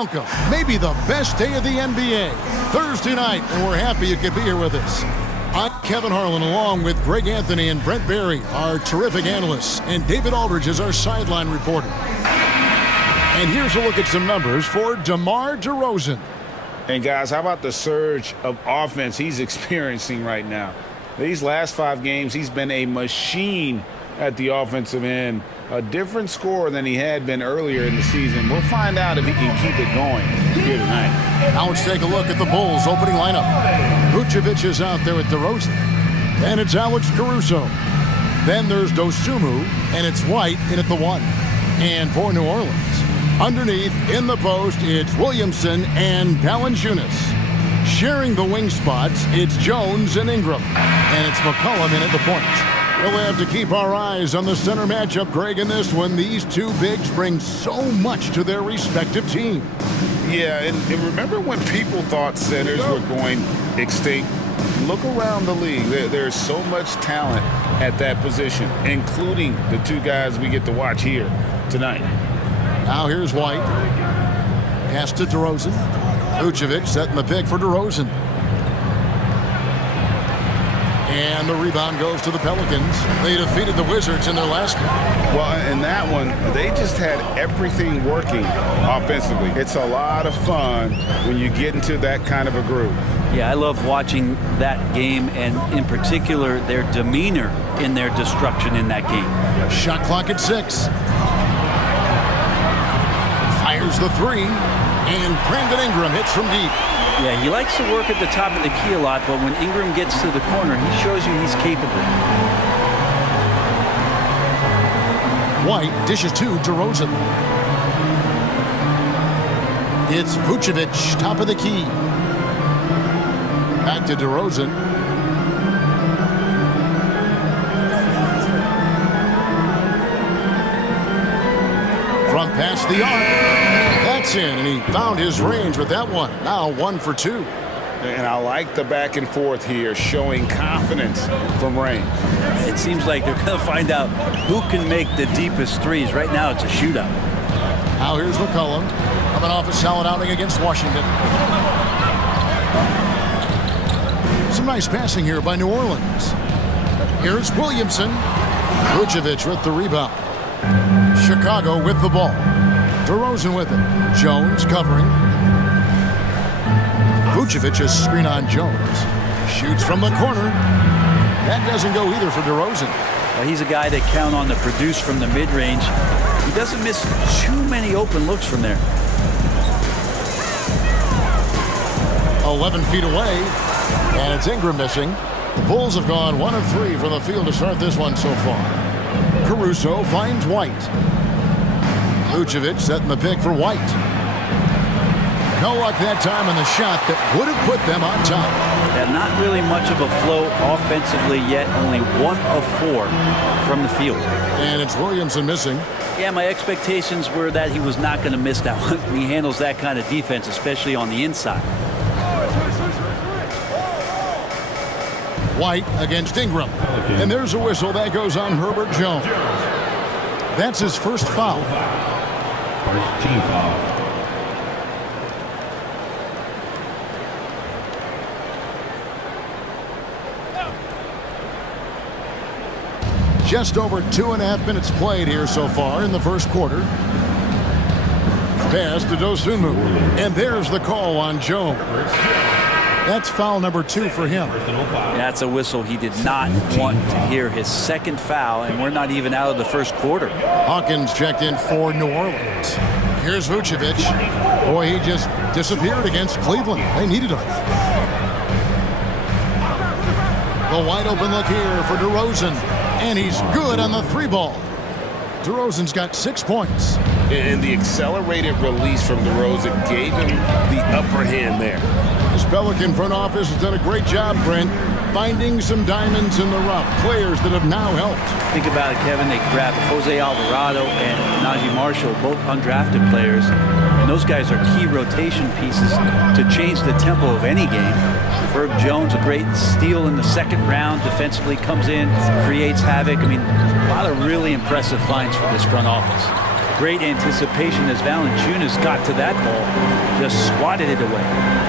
Welcome. Maybe the best day of the NBA. Thursday night, and we're happy you could be here with us. I'm Kevin Harlan, along with Greg Anthony and Brent Barry, our terrific analysts, and David Aldridge is our sideline reporter. And here's a look at some numbers for DeMar DeRozan. And guys, how about the surge of offense he's experiencing right now? These last 5 games, he's been a machine at the offensive end. A different score than he had been earlier in the season. We'll find out if he can keep it going here tonight. Now let's take a look at the Bulls' opening lineup. Vucevic is out there with DeRozan. And it's Alex Caruso. Then there's Dosunmu, and it's White in at the 1. And for New Orleans, underneath in the post, it's Williamson and Valanciunas. Sharing the wing spots, it's Jones and Ingram. And it's McCollum in at the point. We'll have to keep our eyes on the center matchup, Greg, in this one. These two bigs bring so much to their respective team. Yeah, and remember when people thought centers were going extinct? Look around the league. There's so much talent at that position, including the 2 guys we get to watch here tonight. Now here's White. Pass to DeRozan. Vucevic setting the pick for DeRozan. And the rebound goes to the Pelicans. They defeated the Wizards in their last game. Well, in that one, they just had everything working offensively. It's a lot of fun when you get into that kind of a groove. Yeah, I love watching that game, and in particular, their demeanor in their destruction in that game. Shot clock at 6. Fires the 3. And Brandon Ingram hits from deep. Yeah, he likes to work at the top of the key a lot, but when Ingram gets to the corner, he shows you he's capable. White dishes to DeRozan. It's Vucevic, top of the key. Back to DeRozan. Front past the arc. That's in, and he found his range with that one. Now 1 for 2. And I like the back and forth here, showing confidence from range. It seems like they're going to find out who can make the deepest threes. Right now, it's a shootout. Now here's McCollum coming off a solid outing against Washington. Some nice passing here by New Orleans. Here's Williamson. Vucevic with the rebound. Chicago with the ball. DeRozan with it. Jones covering. Vucevic's screen on Jones. Shoots from the corner. That doesn't go either for DeRozan. Well, he's a guy that count on to produce from the mid-range. He doesn't miss too many open looks from there. 11 feet away. And it's Ingram missing. The Bulls have gone 1 of 3 from the field to start this one so far. Caruso finds White. Vucevic setting the pick for White. No luck that time on the shot that would have put them on top. Yeah, not really much of a flow offensively yet. Only 1 of 4 from the field. And it's Williamson missing. Yeah, my expectations were that he was not going to miss that one. He handles that kind of defense, especially on the inside. White against Ingram. And there's a whistle that goes on Herbert Jones. That's his first foul. First team foul. Just over 2.5 minutes played here so far in the first quarter. Pass to Dosunmu. And there's the call on Jones. That's foul number 2 for him. That's a whistle he did not want to hear. His second foul, and we're not even out of the first quarter. Hawkins checked in for New Orleans. Here's Vucevic. Boy, he just disappeared against Cleveland. They needed him. The wide open look here for DeRozan. And he's good on the 3-ball. DeRozan's got 6 points. And the accelerated release from DeRozan gave him the upper hand there. This Pelican front office has done a great job, Brent, finding some diamonds in the rough. Players that have now helped. Think about it, Kevin. They grabbed Jose Alvarado and Najee Marshall, both undrafted players. And those guys are key rotation pieces to change the tempo of any game. Herb Jones, a great steal in the second round. Defensively comes in, creates havoc. I mean, a lot of really impressive finds for this front office. Great anticipation as Valanciunas got to that ball. Just swatted it away.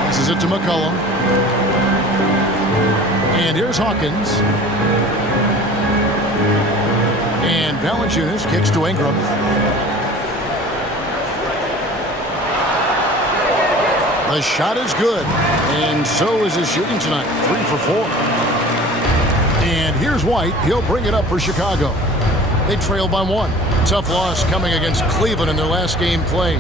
Passes it to McCollum. And here's Hawkins. And Valanciunas kicks to Ingram. The shot is good. And so is his shooting tonight. 3 for 4. And here's White. He'll bring it up for Chicago. They trail by 1. Tough loss coming against Cleveland in their last game played.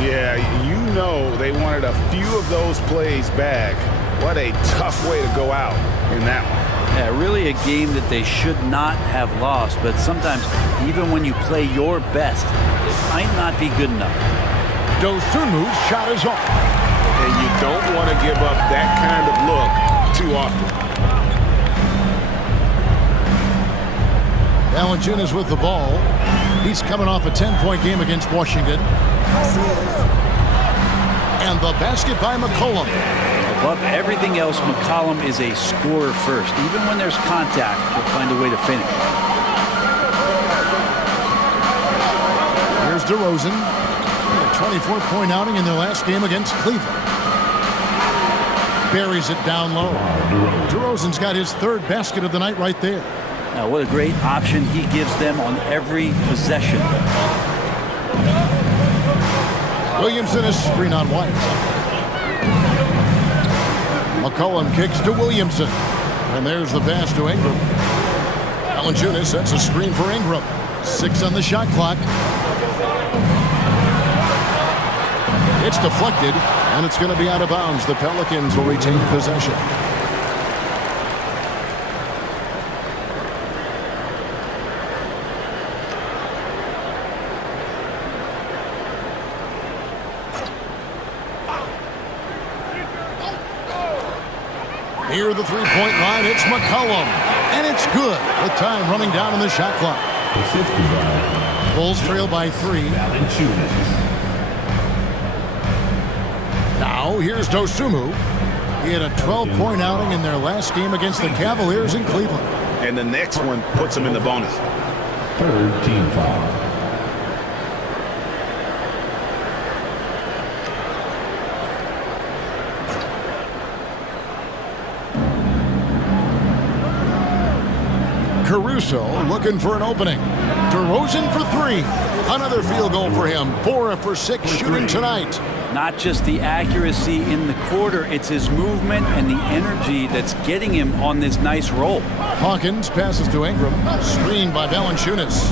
Yeah, you know they wanted a few of those plays back. What a tough way to go out in that one. Yeah, really a game that they should not have lost. But sometimes, even when you play your best, it might not be good enough. Dosunmu's shot is off. And you don't want to give up that kind of look too often. Valanciunas with the ball. He's coming off a 10-point game against Washington. And the basket by McCollum. Above everything else, McCollum is a scorer first. Even when there's contact, he'll find a way to finish. Here's DeRozan. A 24-point outing in their last game against Cleveland. Buries it down low. DeRozan's got his 3rd basket of the night right there. Now, what a great option he gives them on every possession. Williamson is screen on White. McCollum kicks to Williamson. And there's the pass to Ingram. Valanciunas sets a screen for Ingram. 6 on the shot clock. It's deflected, and it's going to be out of bounds. The Pelicans will retain possession. Near the three-point line, it's McCollum. And it's good with time running down on the shot clock. Bulls trail by 3. Now, here's Dosunmu. He had a 12-point outing in their last game against the Cavaliers in Cleveland. And the next one puts him in the bonus. 3rd team foul. Caruso looking for an opening. DeRozan for 3. Another field goal for him. 4 for 6 shooting tonight. Not just the accuracy in the quarter, it's his movement and the energy that's getting him on this nice roll. Hawkins passes to Ingram. Screened by Valanciunas.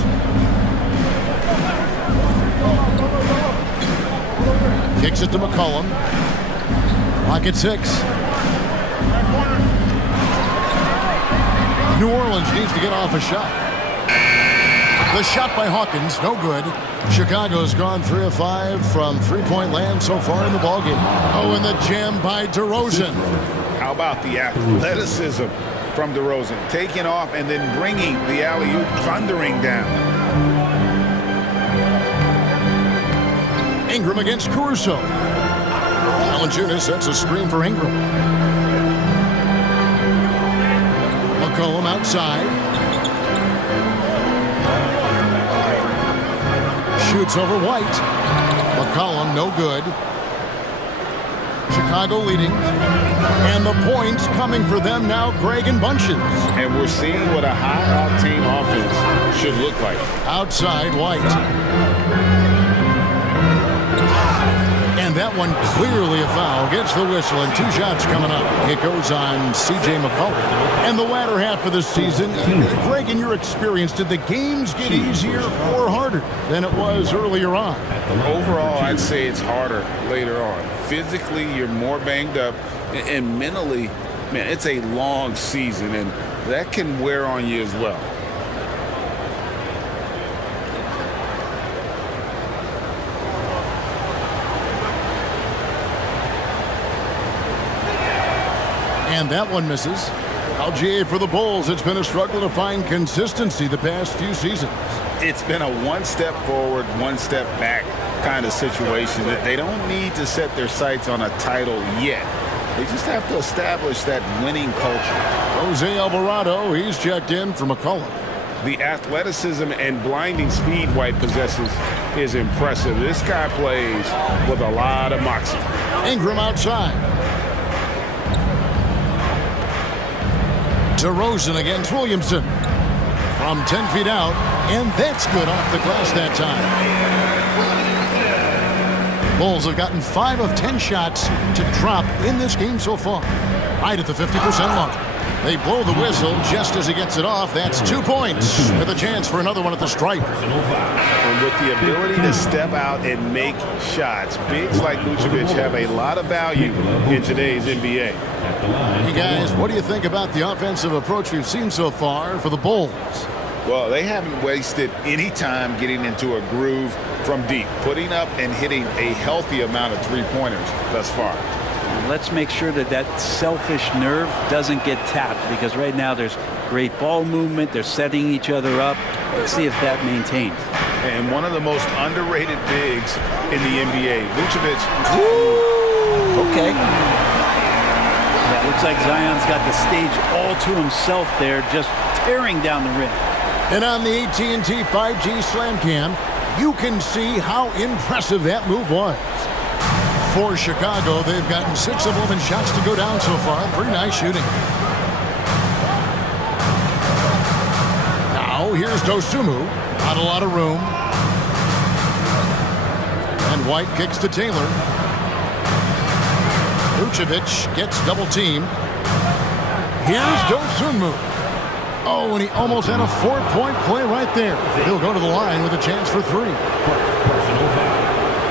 Kicks it to McCollum. Clock at 6. New Orleans needs to get off a shot. The shot by Hawkins, no good. Chicago's gone 3 of 5 from three-point land so far in the ballgame. Oh, and the jam by DeRozan. How about the athleticism from DeRozan? Taking off and then bringing the alley-oop thundering down. Ingram against Caruso. Valanciunas sets a screen for Ingram. McCollum outside. Shoots over White. McCollum no good. Chicago leading. And the points coming for them now, Greg and Bunches. And we're seeing what a high-octane offense should look like. Outside White. And that one clearly a foul. Gets the whistle and 2 shots coming up. It goes on C.J. McCollum. And the latter half of the season, Greg, in your experience, did the games get easier or harder than it was earlier on? Overall, I'd say it's harder later on. Physically, you're more banged up. And mentally, man, it's a long season, and that can wear on you as well. And that one misses. LGA for the Bulls. It's been a struggle to find consistency the past few seasons. It's been a one step forward, one step back kind of situation. That they don't need to set their sights on a title yet. They just have to establish that winning culture. Jose Alvarado, he's checked in for McCollum. The athleticism and blinding speed White possesses is impressive. This guy plays with a lot of moxie. Ingram outside. DeRozan against Williamson. From 10 feet out, and that's good off the glass that time. Bulls have gotten 5 of 10 shots to drop in this game so far. Right at the 50% mark. They blow the whistle just as he gets it off. That's 2 points with a chance for another one at the stripe. And with the ability to step out and make shots, bigs like Vucevic have a lot of value in today's NBA. Hey guys, what do you think about the offensive approach we've seen so far for the Bulls? Well, they haven't wasted any time getting into a groove from deep, putting up and hitting a healthy amount of three-pointers thus far. Let's make sure that that selfish nerve doesn't get tapped, because right now there's great ball movement. They're setting each other up. Let's see if that maintains. And one of the most underrated bigs in the NBA, Vucevic. Okay. Yeah, looks like Zion's got the stage all to himself there, just tearing down the rim. And on the AT&T 5G Slam Cam, you can see how impressive that move was. For Chicago, they've gotten 6 of 11 shots to go down so far. Pretty nice shooting. Now, here's Dosunmu. Not a lot of room. And White kicks to Taylor. Vucevic gets double-teamed. Here's Dosunmu. Oh, and he almost had a 4-point play right there. He'll go to the line with a chance for 3.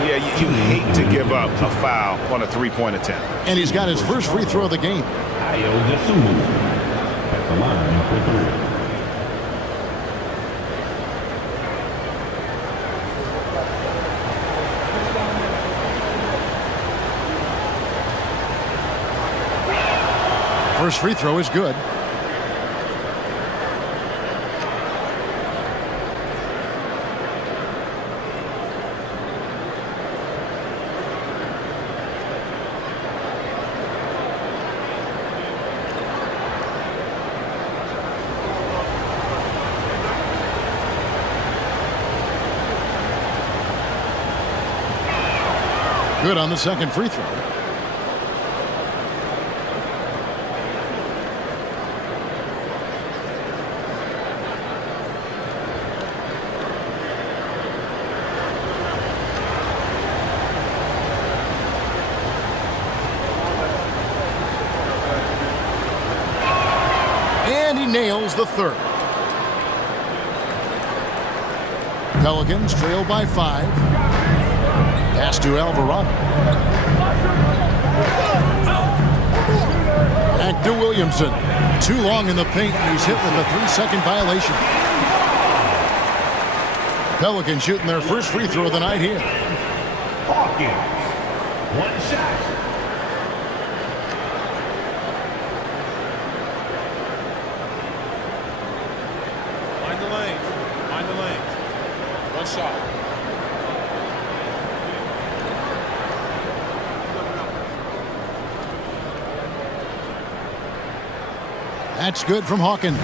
Yeah, you hate to give up a foul on a three-point attempt. And he's got his first free throw of the game. At the line for 3. First free throw is good. Good on the second free throw. And he nails the third. Pelicans trail by 5. Pass to Alvarado. Back to Williamson. Too long in the paint, and he's hit with a 3-second violation. Pelicans shooting their first free throw of the night here. Hawkins. 1 shot. Mind the lanes. Mind the lanes. 1 shot. That's good from Hawkins.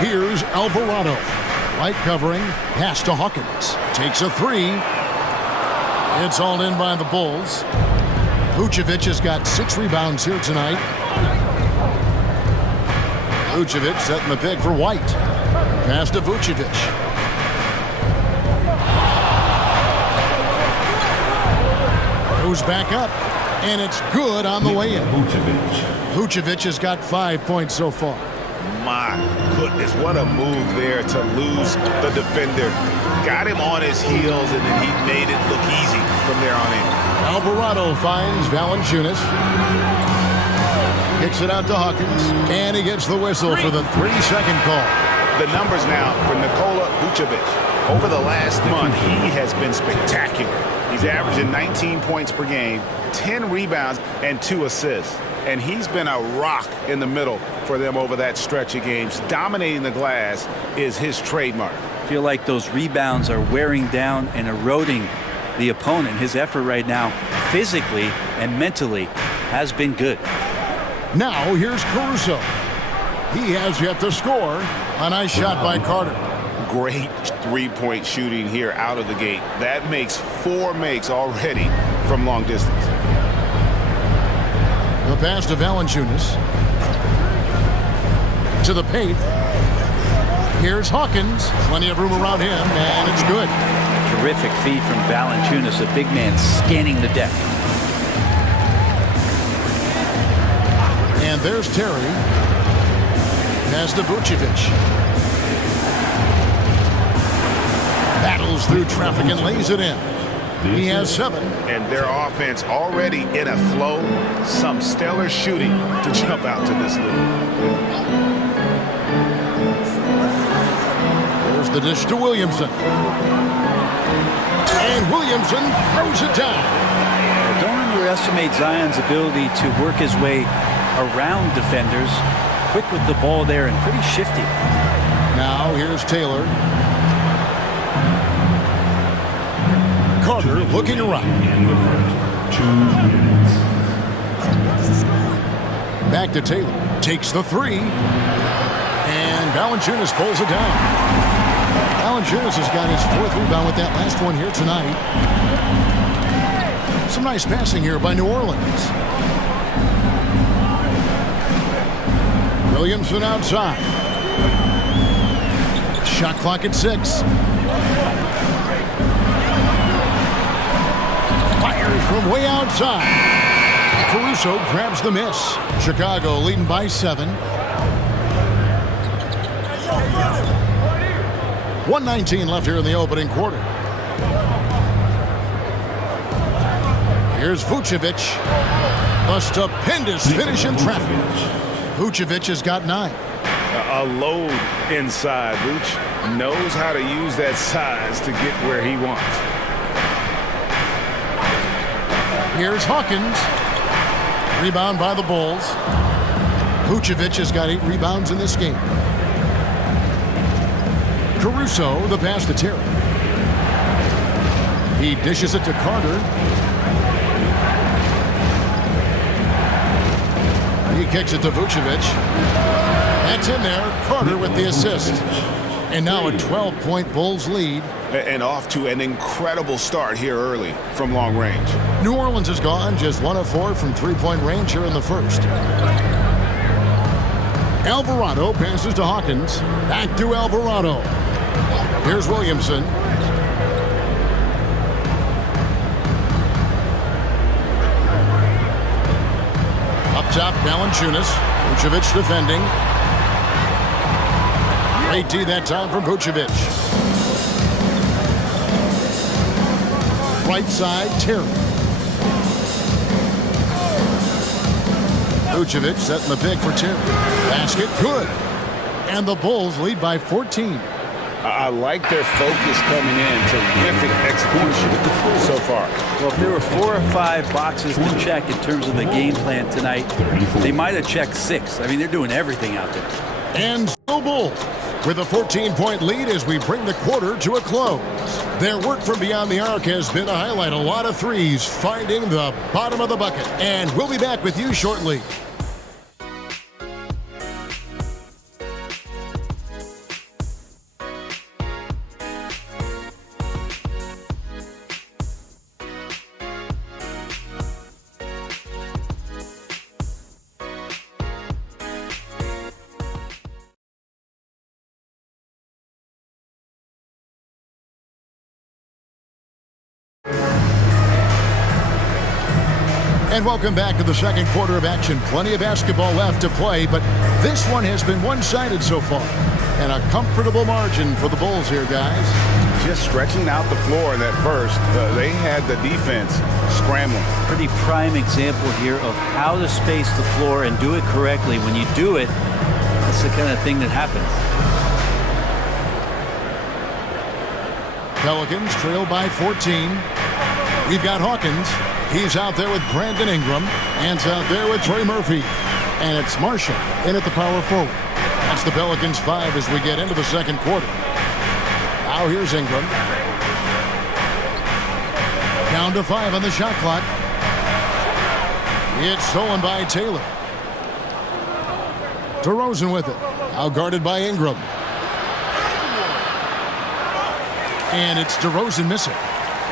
Here's Alvarado. Light covering. Pass to Hawkins. Takes a 3. It's all in by the Bulls. Vucevic has got 6 rebounds here tonight. Vucevic setting the pick for White. Pass to Vucevic. Goes back up, and it's good on the way in. Vucevic has got 5 points so far. My goodness, what a move there to lose the defender. Got him on his heels, and then he made it look easy from there on in. Alvarado finds Valanciunas. Kicks it out to Hawkins, and he gets the whistle for the 3-second call. The numbers now for Nikola Vucevic. Over the last month, he has been spectacular. He's averaging 19 points per game, 10 rebounds, and 2 assists. and he's been a rock in the middle for them over that stretch of games. Dominating the glass is his trademark. I feel like those rebounds are wearing down and eroding the opponent. His effort right now, physically and mentally, has been good. Now here's Caruso. He has yet to score. A nice shot by Carter. Great three-point shooting here out of the gate. That makes 4 makes already from long distance. The pass to Valanciunas. To the paint. Here's Hawkins. Plenty of room around him, and it's good. Terrific feed from Valanciunas, a big man scanning the deck. And there's Terry. Pass to Vucevic. Battles through traffic and lays it in. He has 7. And their offense already in a flow. Some stellar shooting to jump out to this lead. There's the dish to Williamson. And Williamson throws it down. Don't underestimate Zion's ability to work his way around defenders. Quick with the ball there and pretty shifty. Now here's Taylor. Carter looking around. In the first 2 minutes. Back to Taylor. Takes the 3. And Valanciunas pulls it down. Valanciunas has got his 4th rebound with that last one here tonight. Some nice passing here by New Orleans. Williamson outside. Shot clock at 6. Fires from way outside. Caruso grabs the miss. Chicago leading by 7. 1:19 left here in the opening quarter. Here's Vucevic. A stupendous finish in traffic. Vucevic has got 9. A load inside. Vuce knows how to use that size to get where he wants. Here's Hawkins. Rebound by the Bulls. Vucevic has got 8 rebounds in this game. Caruso, the pass to Terry. He dishes it to Carter. He kicks it to Vucevic. That's in there. Carter with the assist. And now a 12-point Bulls lead. And off to an incredible start here early from long range. New Orleans has gone just 1 of 4 from 3-point range here in the first. Alvarado passes to Hawkins. Back to Alvarado. Here's Williamson. Up top, Valanciunas. Vucevic defending. Great D that time from Vucevic. Right side, Terry. Vucevic setting the pick for Terry. Basket, good. And the Bulls lead by 14. I like their focus coming in. Terrific execution so far. Well, if there were 4 or 5 boxes to check in terms of the game plan tonight, they might have checked 6. I mean, they're doing everything out there. And so Bulls with a 14-point lead as we bring the quarter to a close. Their work from beyond the arc has been to highlight a lot of threes, finding the bottom of the bucket. And we'll be back with you shortly. And welcome back to the second quarter of action. Plenty of basketball left to play, but this one has been one-sided so far. And a comfortable margin for the Bulls here, guys. Just stretching out the floor in that first. They had the defense scrambling. Pretty prime example here of how to space the floor and do it correctly. When you do it, that's the kind of thing that happens. Pelicans trail by 14. We've got Hawkins. He's out there with Brandon Ingram. Hands out there with Trey Murphy. And it's Marshall in at the power forward. That's the Pelicans 5 as we get into the second quarter. Now here's Ingram. Down to 5 on the shot clock. It's stolen by Taylor. DeRozan with it. Now guarded by Ingram. And it's DeRozan missing.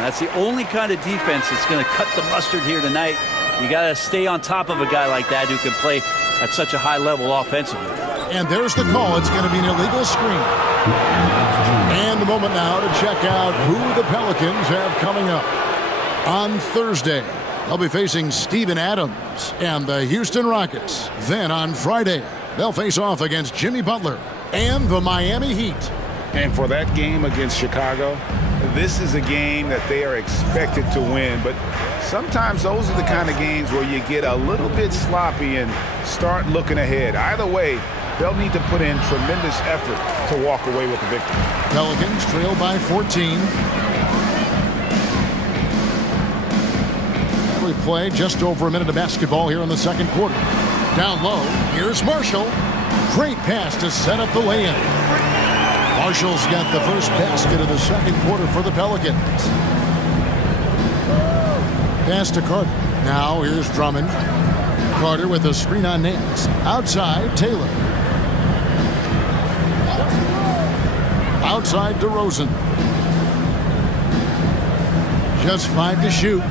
That's the only kind of defense that's going to cut the mustard here tonight. You got to stay on top of a guy like that who can play at such a high level offensively. And there's the call. It's going to be an illegal screen. And the moment now to check out who the Pelicans have coming up. On Thursday, they'll be facing Steven Adams and the Houston Rockets. Then on Friday, they'll face off against Jimmy Butler and the Miami Heat. And for that game against Chicago, this is a game that they are expected to win. But sometimes those are the kind of games where you get a little bit sloppy and start looking ahead. Either way, they'll need to put in tremendous effort to walk away with the victory. Pelicans trail by 14. We play just over a minute of basketball here in the second quarter. Down low, here's Marshall. Great pass to set up the lay-in. Marshall's got the first basket of the second quarter for the Pelicans. Pass to Carter. Now here's Drummond. Carter with a screen on Nance. Outside, Taylor. Outside, DeRozan. Just 5 to shoot.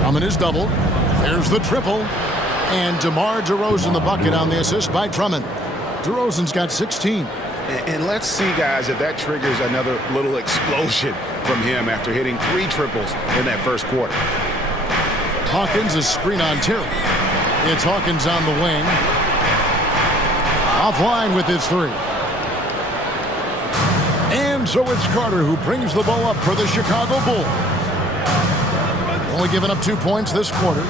Drummond is doubled. There's the triple. And DeMar DeRozan the bucket on the assist by Drummond. DeRozan's got 16. And let's see, guys, if that triggers another little explosion from him after hitting 3 triples in that first quarter. Hawkins is screen on Terry. It's Hawkins on the wing. Offline with his 3. And so it's Carter who brings the ball up for the Chicago Bulls. Only giving up 2 points this quarter.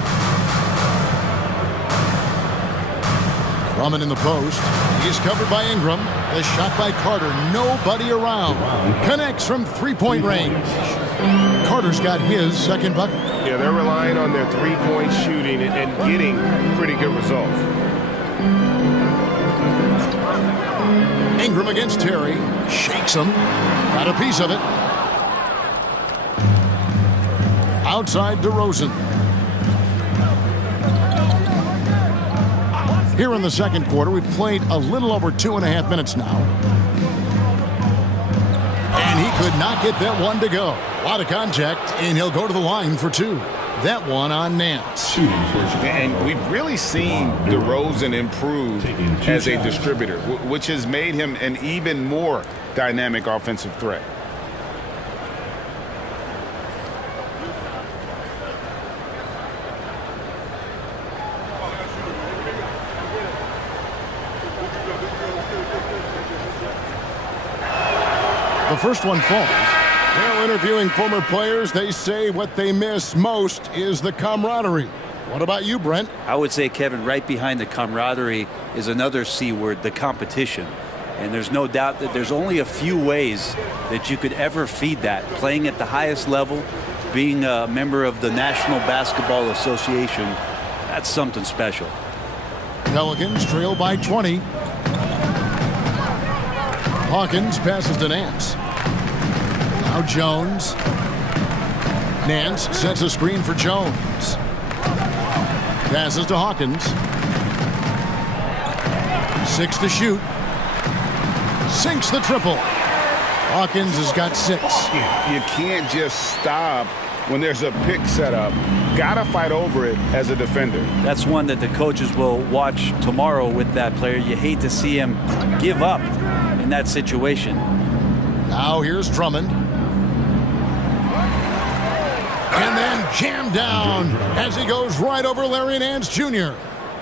Drummond in the post. He's covered by Ingram. The shot by Carter. Nobody around. Connects from three-point range. Carter's got his second bucket. Yeah, they're relying on their three-point shooting and getting pretty good results. Ingram against Terry. Shakes him. Got a piece of it. Outside DeRozan. Here in the second quarter, we've played a little over 2.5 minutes now. And he could not get that one to go. A lot of contact, and he'll go to the line for 2. That one on Nance. And we've really seen DeRozan improve as a distributor, which has made him an even more dynamic offensive threat. The first one falls. Well, interviewing former players, they say what they miss most is the camaraderie. What about you, Brent? I would say, Kevin, right behind the camaraderie is another C word, the competition. And there's no doubt that there's only a few ways that you could ever feed that. Playing at the highest level, being a member of the National Basketball Association, that's something special. Pelicans trail by 20. Hawkins passes to Nance. Now Jones. Nance sets a screen for Jones. Passes to Hawkins. 6 to shoot. Sinks the triple. Hawkins has got 6. You can't just stop when there's a pick set up. Gotta fight over it as a defender. That's one that the coaches will watch tomorrow with that player. You hate to see him give up in that situation. Now here's Drummond. And then jammed down as he goes right over Larry Nance Jr.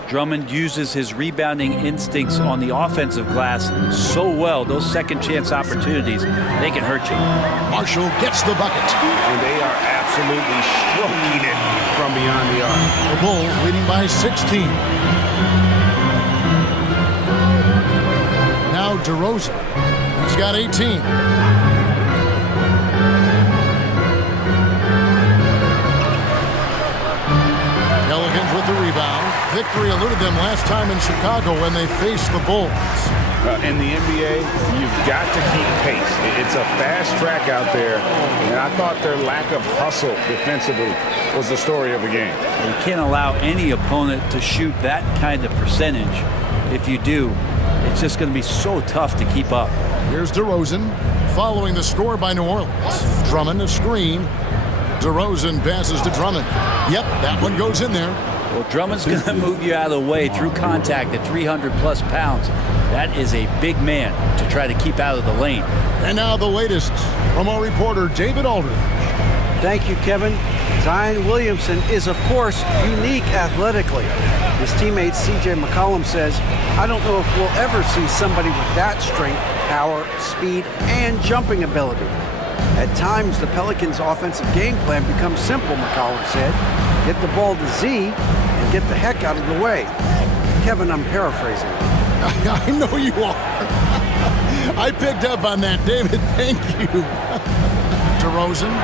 Drummond uses his rebounding instincts on the offensive glass so well. Those second chance opportunities, they can hurt you. Marshall gets the bucket. And they are absolutely stroking it from beyond the arc. The Bulls leading by 16. Now DeRozan. He's got 18. Pelicans with victory eluded them last time in Chicago when they faced the Bulls. In the NBA, you've got to keep pace. It's a fast track out there, and I thought their lack of hustle defensively was the story of the game. You can't allow any opponent to shoot that kind of percentage. If you do, it's just going to be so tough to keep up. Here's DeRozan following the score by New Orleans. Drummond a screen. DeRozan passes to Drummond. Yep, that one goes in there. Well, Drummond's going to move you out of the way through contact at 300-plus pounds. That is a big man to try to keep out of the lane. And now the latest from our reporter, David Aldridge. Thank you, Kevin. Zion Williamson is, of course, unique athletically. His teammate C.J. McCollum says, I don't know if we'll ever see somebody with that strength, power, speed, and jumping ability. At times, the Pelicans' offensive game plan becomes simple, McCollum said. Get the ball to Z and get the heck out of the way. Kevin, I'm paraphrasing. I know you are. I picked up on that, David. Thank you. DeRozan,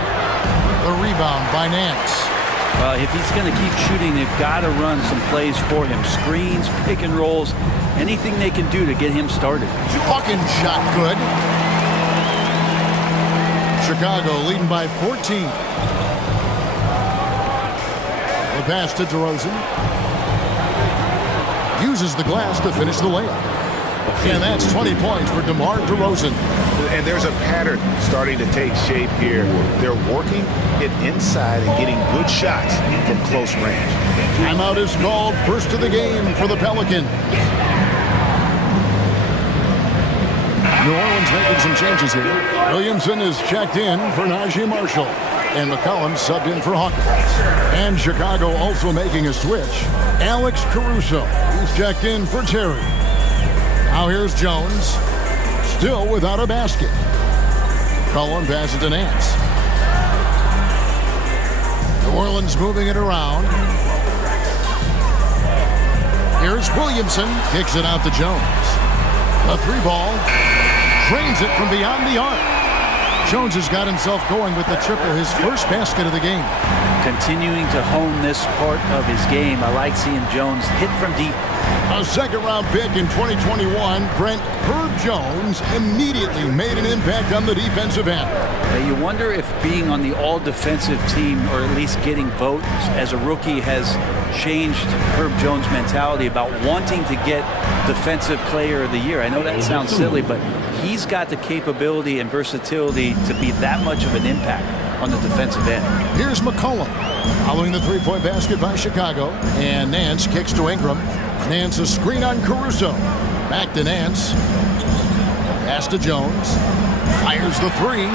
the rebound by Nance. Well, if he's going to keep shooting, they've got to run some plays for him. Screens, pick and rolls, anything they can do to get him started. Fucking shot good. Chicago leading by 14. The pass to DeRozan. Uses the glass to finish the layup. And that's 20 points for DeMar DeRozan. And there's a pattern starting to take shape here. They're working it inside and getting good shots from close range. Timeout is called, first of the game for the Pelicans. New Orleans making some changes here. Williamson is checked in for Najee Marshall. And McCollum subbed in for Hawkins. And Chicago also making a switch. Alex Caruso, he's checked in for Terry. Now here's Jones, still without a basket. McCollum passes to Nance. New Orleans moving it around. Here's Williamson, kicks it out to Jones. The three ball, drains it from beyond the arc. Jones has got himself going with the triple, his first basket of the game. Continuing to hone this part of his game. I like seeing Jones hit from deep. A second-round pick in 2021, Brent Herb Jones immediately made an impact on the defensive end. Now you wonder if being on the all-defensive team, or at least getting votes as a rookie, has changed Herb Jones' mentality about wanting to get Defensive Player of the Year. I know that sounds silly, but he's got the capability and versatility to be that much of an impact on the defensive end. Here's McCollum following the three-point basket by Chicago. And Nance kicks to Ingram. Nance a screen on Caruso. Back to Nance. Pass to Jones. Fires the three.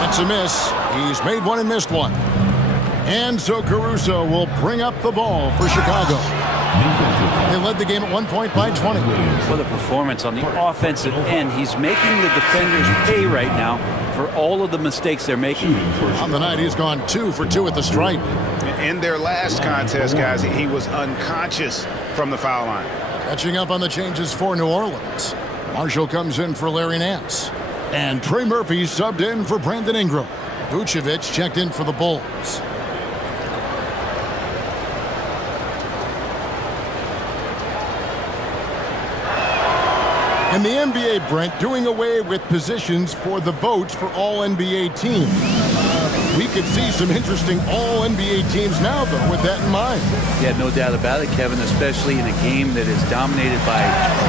That's a miss. He's made one and missed one. And so Caruso will bring up the ball for Chicago. They led the game at 1 point by 20. For the performance on the offensive end, he's making the defenders pay right now for all of the mistakes they're making. On the night, he's gone 2 for 2 at the stripe. In their last contest, guys, he was unconscious from the foul line. Catching up on the changes for New Orleans. Marshall comes in for Larry Nance. And Trey Murphy subbed in for Brandon Ingram. Vucevic checked in for the Bulls. In the NBA, Brent, doing away with positions for the votes for all NBA teams. We could see some interesting all NBA teams now, though, with that in mind. Yeah, no doubt about it, Kevin, especially in a game that is dominated by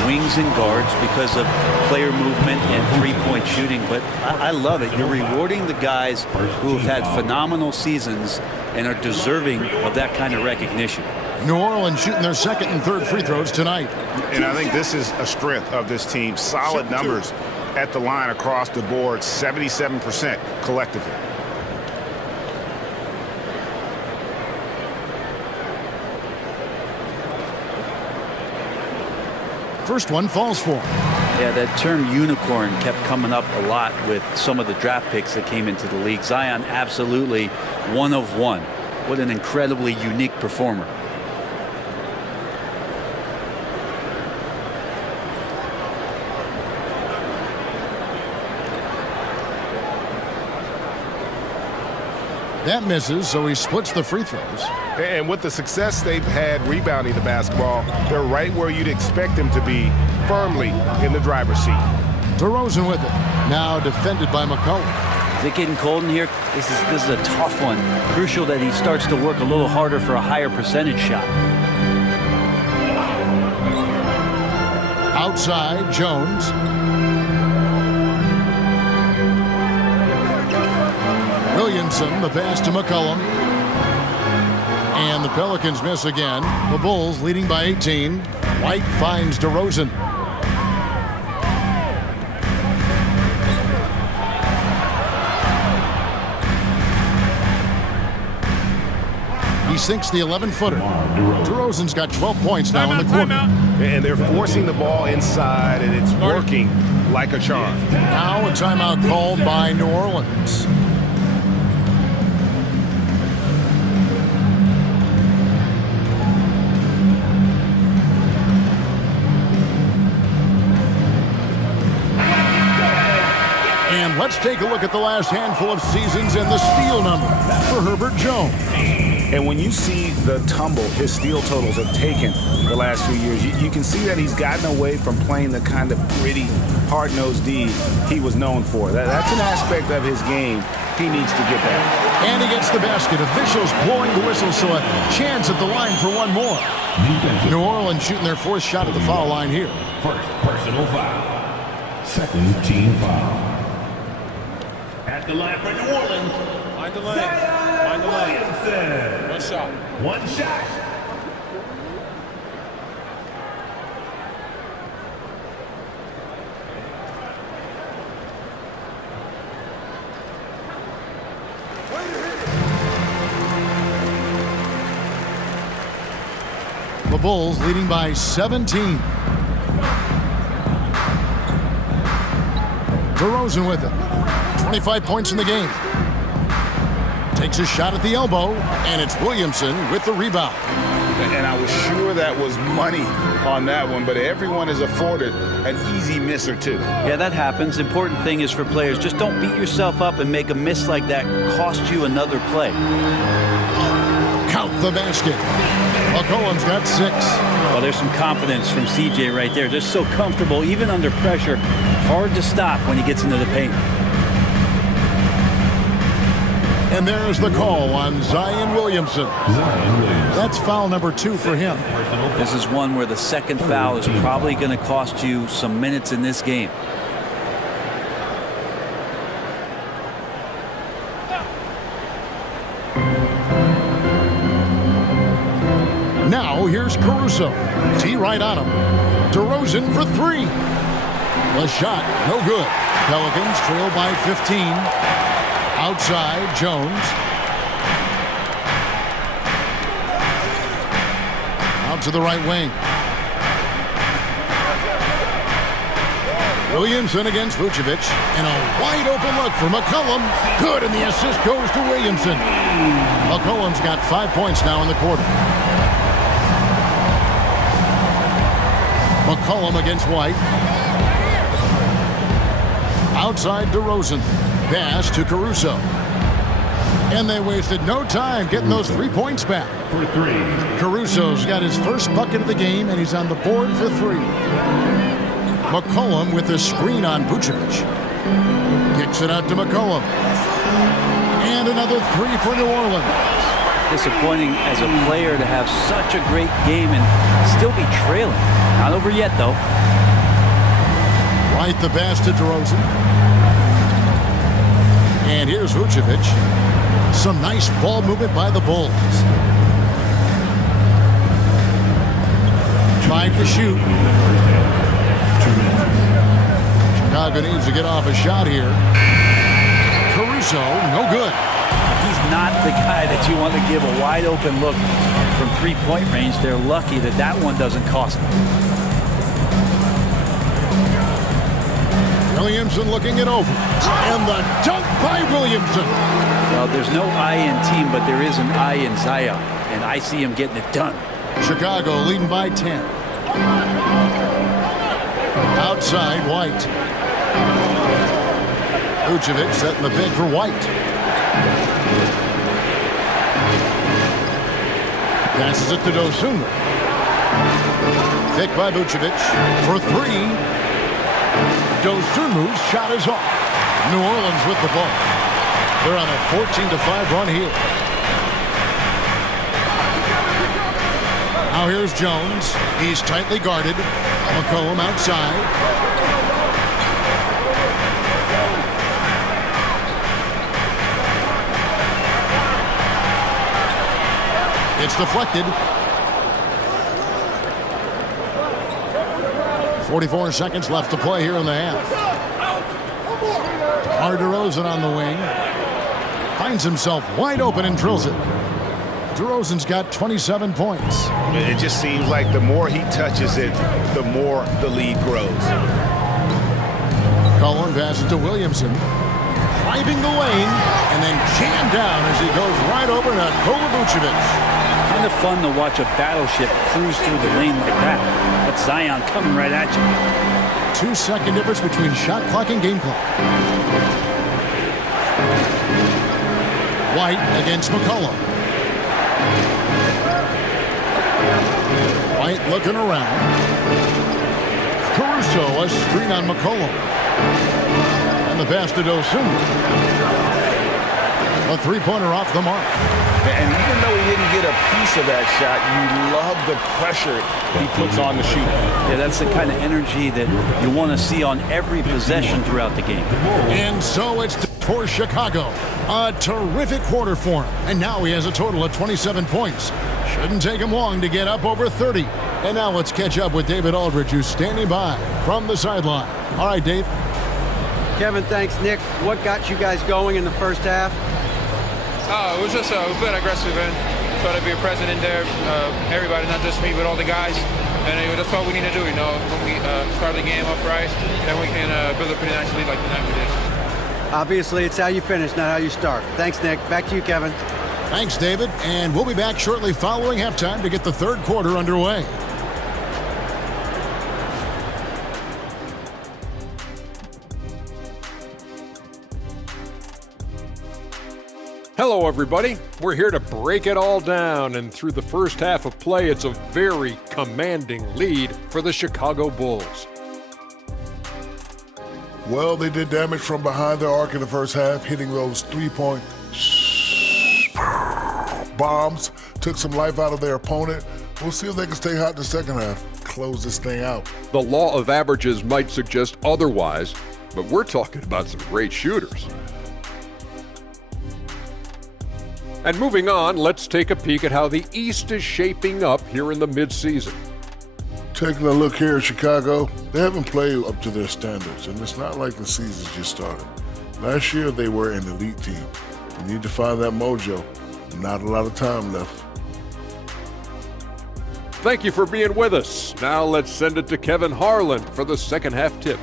wings and guards because of player movement and three-point shooting. But I love it. You're rewarding the guys who have had phenomenal seasons and are deserving of that kind of recognition. New Orleans shooting their second and third free throws tonight. And I think this is a strength of this team. Solid numbers at the line across the board, 77% collectively. First one falls for him. Yeah, that term unicorn kept coming up a lot with some of the draft picks that came into the league. Zion, absolutely one of one. What an incredibly unique performer. That misses, so he splits the free throws. And with the success they've had rebounding the basketball, they're right where you'd expect them to be, firmly in the driver's seat. DeRozan with it. Now defended by McCollum. Is it getting cold in here? This is a tough one. Crucial that he starts to work a little harder for a higher percentage shot. Outside, Jones. Williamson, the pass to McCollum. And the Pelicans miss again. The Bulls leading by 18. White finds DeRozan. He sinks the 11-footer. DeRozan's got 12 points now in the quarter. And they're forcing the ball inside, and it's working like a charm. Now a timeout called by New Orleans. And let's take a look at the last handful of seasons and the steal number for Herbert Jones. And when you see the tumble his steal totals have taken the last few years, you can see that he's gotten away from playing the kind of gritty, hard-nosed D he was known for. That's an aspect of his game he needs to get back. And he gets the basket. Officials blowing the whistle, so a chance at the line for one more. New Orleans shooting their fourth shot at the foul line here. First personal foul. Second team foul. At the line for New Orleans. Mind the lanes. Mind the lanes. One shot. One shot. The Bulls leading by 17. DeRozan with it. 25 points in the game. Takes a shot at the elbow, and it's Williamson with the rebound. And I was sure that was money on that one, but everyone is afforded an easy miss or two. Yeah, that happens. Important thing is for players, just don't beat yourself up and make a miss like that cost you another play. Count the basket. McCollum's got 6. Well, there's some confidence from CJ right there. Just so comfortable, even under pressure. Hard to stop when he gets into the paint. And there's the call on Zion Williamson. That's foul number 2 for him. This is one where the second foul is probably going to cost you some minutes in this game. Now here's Caruso. T right on him. DeRozan for 3. The shot, no good. Pelicans trail by 15. Outside, Jones. Out to the right wing. Williamson against Vucevic. And a wide open look for McCollum. Good, and the assist goes to Williamson. McCollum's got 5 points now in the quarter. McCollum against White. Outside DeRozan. Pass to Caruso. And they wasted no time getting those 3 points back. For 3. Caruso's got his first bucket of the game, and he's on the board for 3. McCollum with the screen on Vucevic. Kicks it out to McCollum. And another 3 for New Orleans. Disappointing as a player to have such a great game and still be trailing. Not over yet, though. Right the pass to DeRozan. And here's Vucevic. Some nice ball movement by the Bulls. 5 to shoot. Chicago needs to get off a shot here. Caruso, no good. He's not the guy that you want to give a wide open look from 3-point range. They're lucky that that one doesn't cost them. Williamson looking it over. And the dunk by Williamson. Well, there's no I in team, but there is an I in Zion. And I see him getting it done. Chicago leading by 10. Outside, White. Vucevic setting the pick for White. Passes it to Dosunmu. Picked by Vucevic for three. Dosunmu's shot is off. New Orleans with the ball. They're on a 14-5 run here. Now here's Jones. He's tightly guarded. McCollum outside. It's deflected. 44 seconds left to play here in the half. DeRozan on the wing. Finds himself wide open and drills it. DeRozan's got 27 points. It just seems like the more he touches it, the more the lead grows. Cullen passes to Williamson. Driving the lane and then jammed down as he goes right over to Nikola Vucevic. Kind of fun to watch a battleship cruise through the lane like that. That's Zion coming right at you. 2-second difference between shot clock and game clock. White against McCollum. White looking around. Caruso, a screen on McCollum. And the pass to Dosunmu. A three-pointer off the mark. And even though he didn't get a piece of that shot, you love the pressure he puts on the shooter. Yeah, that's the kind of energy that you want to see on every possession throughout the game. And so it's for Chicago. A terrific quarter for him. And now he has a total of 27 points. Shouldn't take him long to get up over 30. And now let's catch up with David Aldridge, who's standing by from the sideline. All right, Dave. Kevin, thanks, Nick. What got you guys going in the first half? It was just we played aggressive and try to be a present in there. Everybody, not just me, but all the guys. And that's all we need to do, you know. When we start the game up right, then we can build a pretty nice lead like the night we did. Obviously, it's how you finish, not how you start. Thanks, Nick. Back to you, Kevin. Thanks, David. And we'll be back shortly following halftime to get the third quarter underway. Hello, everybody. We're here to break it all down, and through the first half of play, it's a very commanding lead for the Chicago Bulls. Well, they did damage from behind their arc in the first half, hitting those three-point bombs, took some life out of their opponent. We'll see if they can stay hot in the second half, close this thing out. The law of averages might suggest otherwise, but we're talking about some great shooters. And moving on, let's take a peek at how the East is shaping up here in the midseason. Taking a look here at Chicago, they haven't played up to their standards, and it's not like the season's just started. Last year, they were an elite team. You need to find that mojo. Not a lot of time left. Thank you for being with us. Now let's send it to Kevin Harlan for the second half tip.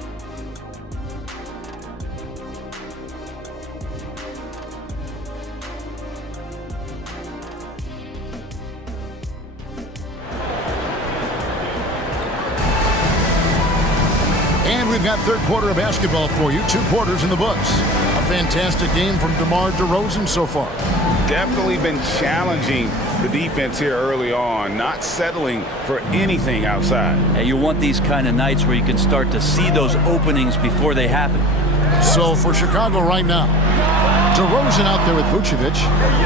We've got third quarter of basketball for you. 2 quarters in the books. A fantastic game from DeMar DeRozan so far. Definitely been challenging the defense here early on, not settling for anything outside. Yeah, you want these kind of nights where you can start to see those openings before they happen. So for Chicago right now, DeRozan out there with Vucevic,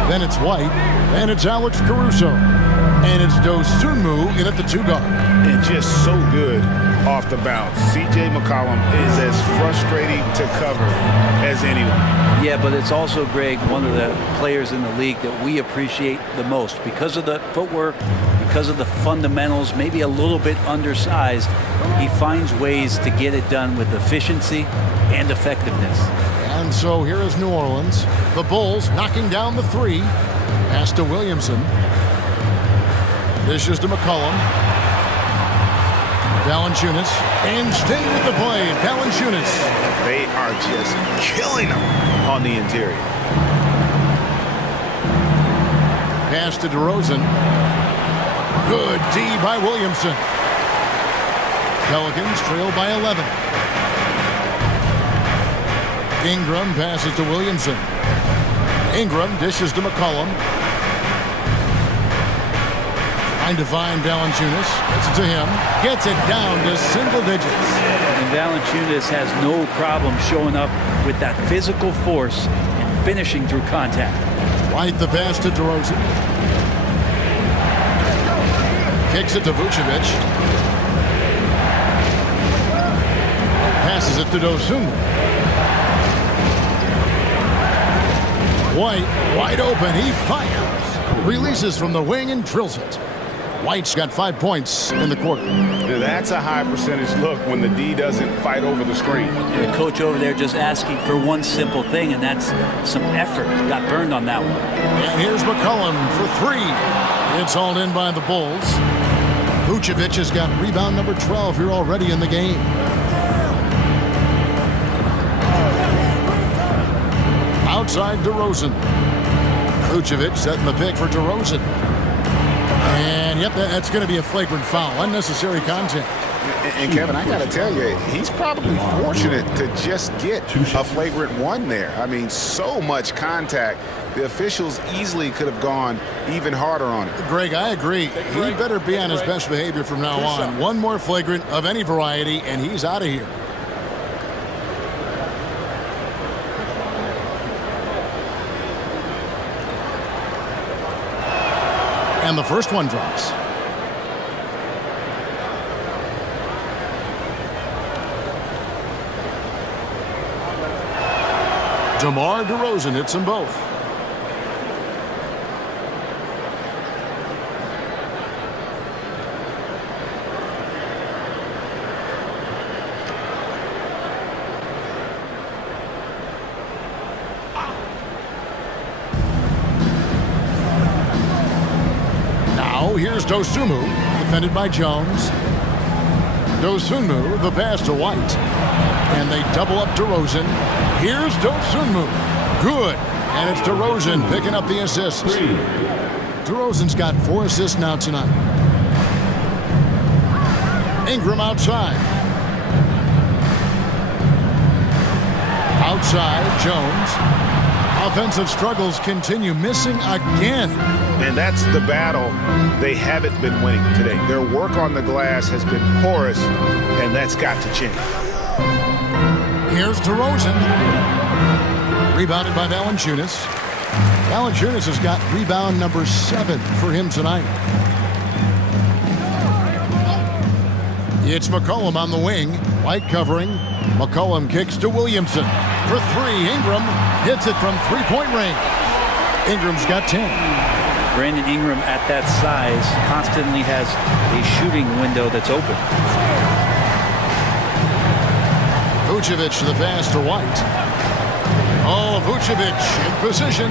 then it's White, and it's Alex Caruso, and it's Dosunmu in at the 2 guard. And just so good off the bounce. C.J. McCollum is as frustrating to cover as anyone. Yeah, but it's also, Greg, one of the players in the league that we appreciate the most because of the footwork, because of the fundamentals, maybe a little bit undersized. He finds ways to get it done with efficiency and effectiveness. And so here is New Orleans. The Bulls knocking down the 3. Pass to Williamson. Dishes to McCollum. Valanciunas, and staying with the play, Valanciunas. They are just killing them on the interior. Pass to DeRozan. Good D by Williamson. Pelicans trail by 11. Ingram passes to Williamson. Ingram dishes to McCollum. Trying to find Valanciunas. Gets it to him. Gets it down to single digits. And Valanciunas has no problem showing up with that physical force and finishing through contact. White the pass to DeRozan. Kicks it to Vucevic. Passes it to Dosunmu. White wide open. He fires. Releases from the wing and drills it. White's got 5 points in the quarter. Now, that's a high percentage look when the D doesn't fight over the screen. The coach over there just asking for one simple thing, and that's some effort. Got burned on that one. And here's McCollum for 3. It's hauled in by the Bulls. Vucevic has got rebound number 12 here already in the game. Outside DeRozan. Vucevic setting the pick for DeRozan. And yep, that's going to be a flagrant foul. Unnecessary contact. And Kevin, I got to tell you, he's probably fortunate to just get a flagrant one there. I mean, so much contact. The officials easily could have gone even harder on it. Greg, I agree. He better be on his best behavior from now on. One more flagrant of any variety, and he's out of here. And the first one drops. DeMar DeRozan hits them both. Here's Dosunmu, defended by Jones. Dosunmu, the pass to White. And they double up DeRozan. Here's Dosunmu. Good. And it's DeRozan picking up the assist. DeRozan's got 4 assists now tonight. Ingram outside. Outside, Jones. Offensive struggles continue, missing again. And that's the battle they haven't been winning today. Their work on the glass has been porous, and that's got to change. Here's DeRozan. Rebounded by Valanciunas. Valanciunas has got rebound number 7 for him tonight. It's McCollum on the wing. White covering. McCollum kicks to Williamson. For 3, Ingram hits it from three-point range. Ingram's got 10. Brandon Ingram at that size constantly has a shooting window that's open. Vucevic to the pass to White. Oh, Vucevic in position.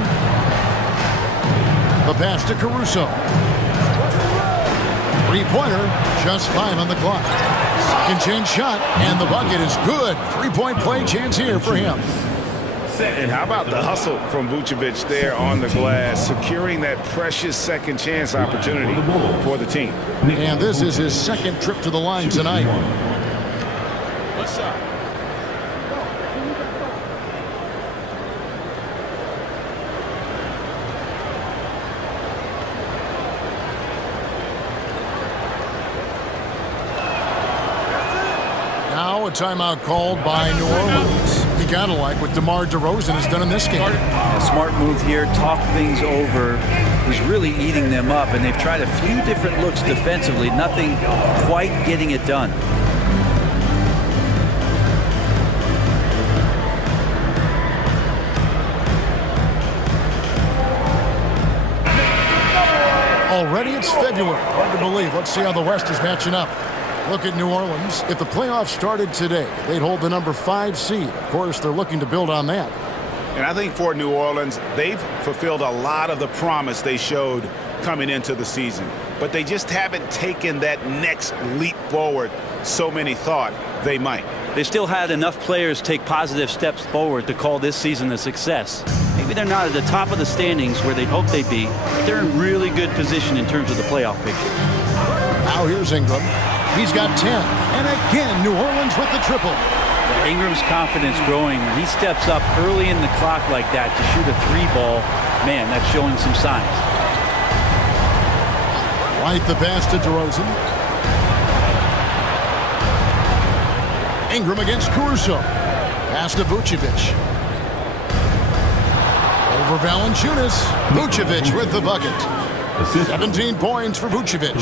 The pass to Caruso. Three-pointer, just 5 on the clock. Second chance shot, and the bucket is good. 3-point play chance here for him. And how about the hustle from Vucevic there on the glass, securing that precious second chance opportunity for the team. And this is his second trip to the line tonight. What's up? Now a timeout called by New Orleans. You gotta like what DeMar DeRozan has done in this game. A smart move here, talk things over. He's really eating them up, and they've tried a few different looks defensively. Nothing quite getting it done. Already it's February. Hard to believe. Let's see how the West is matching up. Look at New Orleans. If the playoffs started today, they'd hold the number 5 seed. Of course, they're looking to build on that. And I think for New Orleans, they've fulfilled a lot of the promise they showed coming into the season. But they just haven't taken that next leap forward so many thought they might. They still had enough players take positive steps forward to call this season a success. Maybe they're not at the top of the standings where they hoped they'd be, but they're in really good position in terms of the playoff picture. Now here's Ingram. He's got 10. And again, New Orleans with the triple. Ingram's confidence growing. When he steps up early in the clock like that to shoot a 3 ball, man, that's showing some signs. White the pass to DeRozan. Ingram against Caruso. Pass to Vucevic. Over Valanciunas. Vucevic with the bucket. 17 points for Vucevic.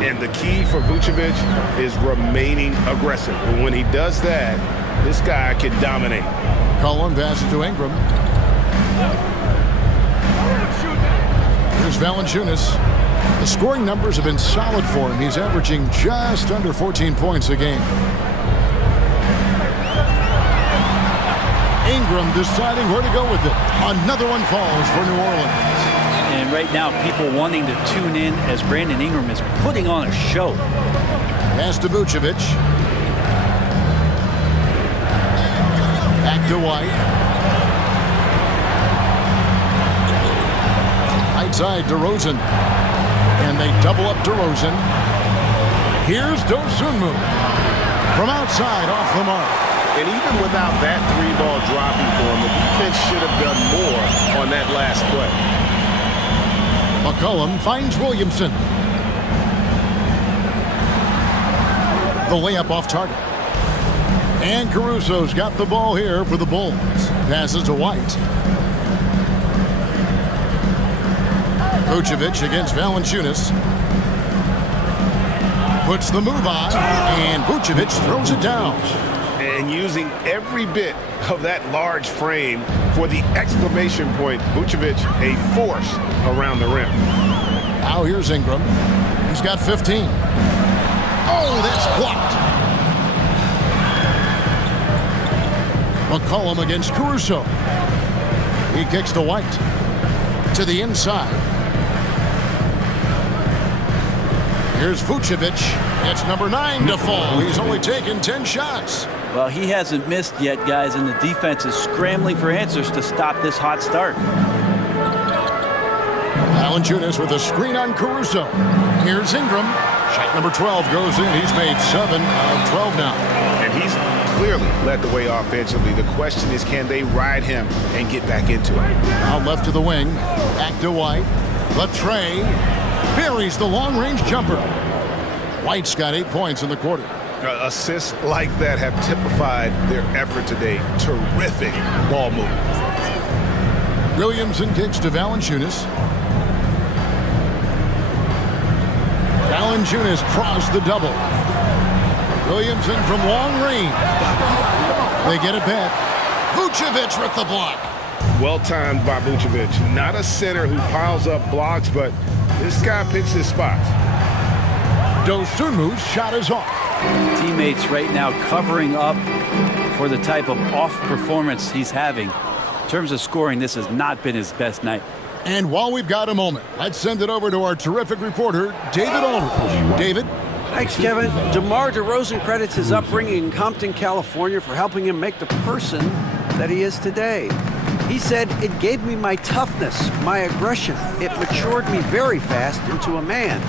And the key for Vucevic is remaining aggressive. When he does that, this guy can dominate. Cullen passes to Ingram. Here's Valanciunas. The scoring numbers have been solid for him. He's averaging just under 14 points a game. Ingram deciding where to go with it. Another one falls for New Orleans. And right now, people wanting to tune in as Brandon Ingram is putting on a show. Pass to Vucevic. Back to White. Right side, DeRozan. And they double up DeRozan. Here's Dosunmu. From outside, off the mark. And even without that three-ball dropping for him, the defense should have done more on that last play. McCollum finds Williamson. The layup off target. And Caruso's got the ball here for the Bulls. Passes to White. Vucevic against Valanciunas. Puts the move on, and Vucevic throws it down. And using every bit of that large frame for the exclamation point, Vucevic a force around the rim. Now here's Ingram. He's got 15. Oh, that's blocked. McCollum against Caruso. He kicks to White. To the inside. Here's Vucevic. It's number 9 to fall. He's only taken 10 shots. Well, he hasn't missed yet, guys, and the defense is scrambling for answers to stop this hot start. Valanciunas with a screen on Caruso. Here's Ingram. Shot number 12 goes in. He's made 7 of 12 now. And he's clearly led the way offensively. The question is, can they ride him and get back into it? Out left to the wing. Back to White. Latrey buries the long-range jumper. White's got 8 points in the quarter. Assists like that have typified their effort today. Terrific ball movement. Williamson kicks to Valanciunas. Valanciunas crossed the double. Williamson from long range. They get it back. Vucevic with the block. Well timed by Vucevic. Not a center who piles up blocks, but this guy picks his spots. Dosunmu's shot is off. Teammates right now covering up for the type of off performance he's having. In terms of scoring, this has not been his best night. And while we've got a moment, let's send it over to our terrific reporter, David Aldridge. David? Thanks, Kevin. DeMar DeRozan credits his upbringing in Compton, California for helping him make the person that he is today. He said, "It gave me my toughness, my aggression. It matured me very fast into a man.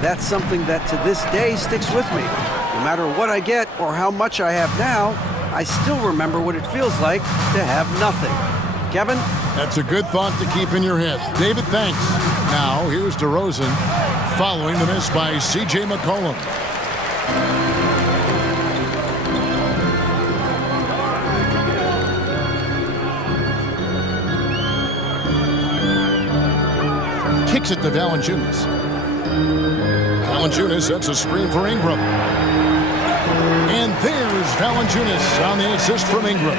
That's something that to this day sticks with me. No matter what I get or how much I have now, I still remember what it feels like to have nothing." Kevin? That's a good thought to keep in your head. David, thanks. Now, here's DeRozan following the miss by C.J. McCollum. Kicks it to Valanciunas. Valanciunas sets a screen for Ingram. And there's Valanciunas on the assist from Ingram.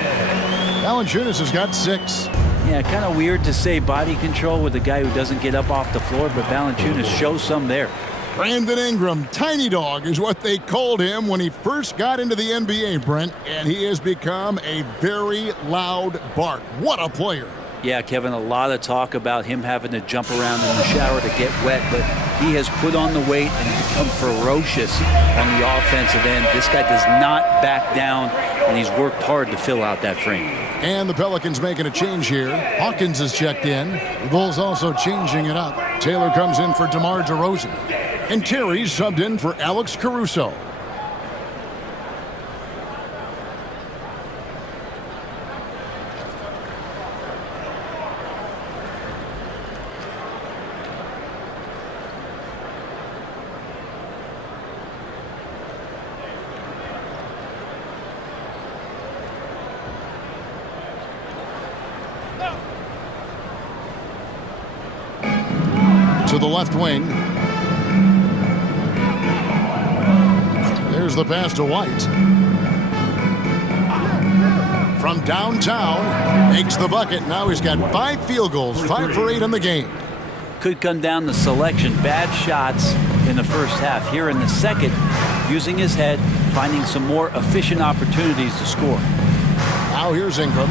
Valanciunas has got 6. Yeah, kind of weird to say body control with a guy who doesn't get up off the floor, but Valanciunas shows some there. Brandon Ingram, Tiny Dog is what they called him when he first got into the NBA, Brent, and he has become a very loud bark. What a player. Yeah, Kevin, a lot of talk about him having to jump around in the shower to get wet, but he has put on the weight and become ferocious on the offensive end. This guy does not back down, and he's worked hard to fill out that frame. And the Pelicans making a change here. Hawkins is checked in. The Bulls also changing it up. Taylor comes in for DeMar DeRozan. And Terry subbed in for Alex Caruso. to the left wing. There's the pass to White. From downtown, makes the bucket. Now he's got 5 field goals, 5 for 8 in the game. Could come down to selection. Bad shots in the first half. Here in the second, using his head, finding some more efficient opportunities to score. Now here's Ingram.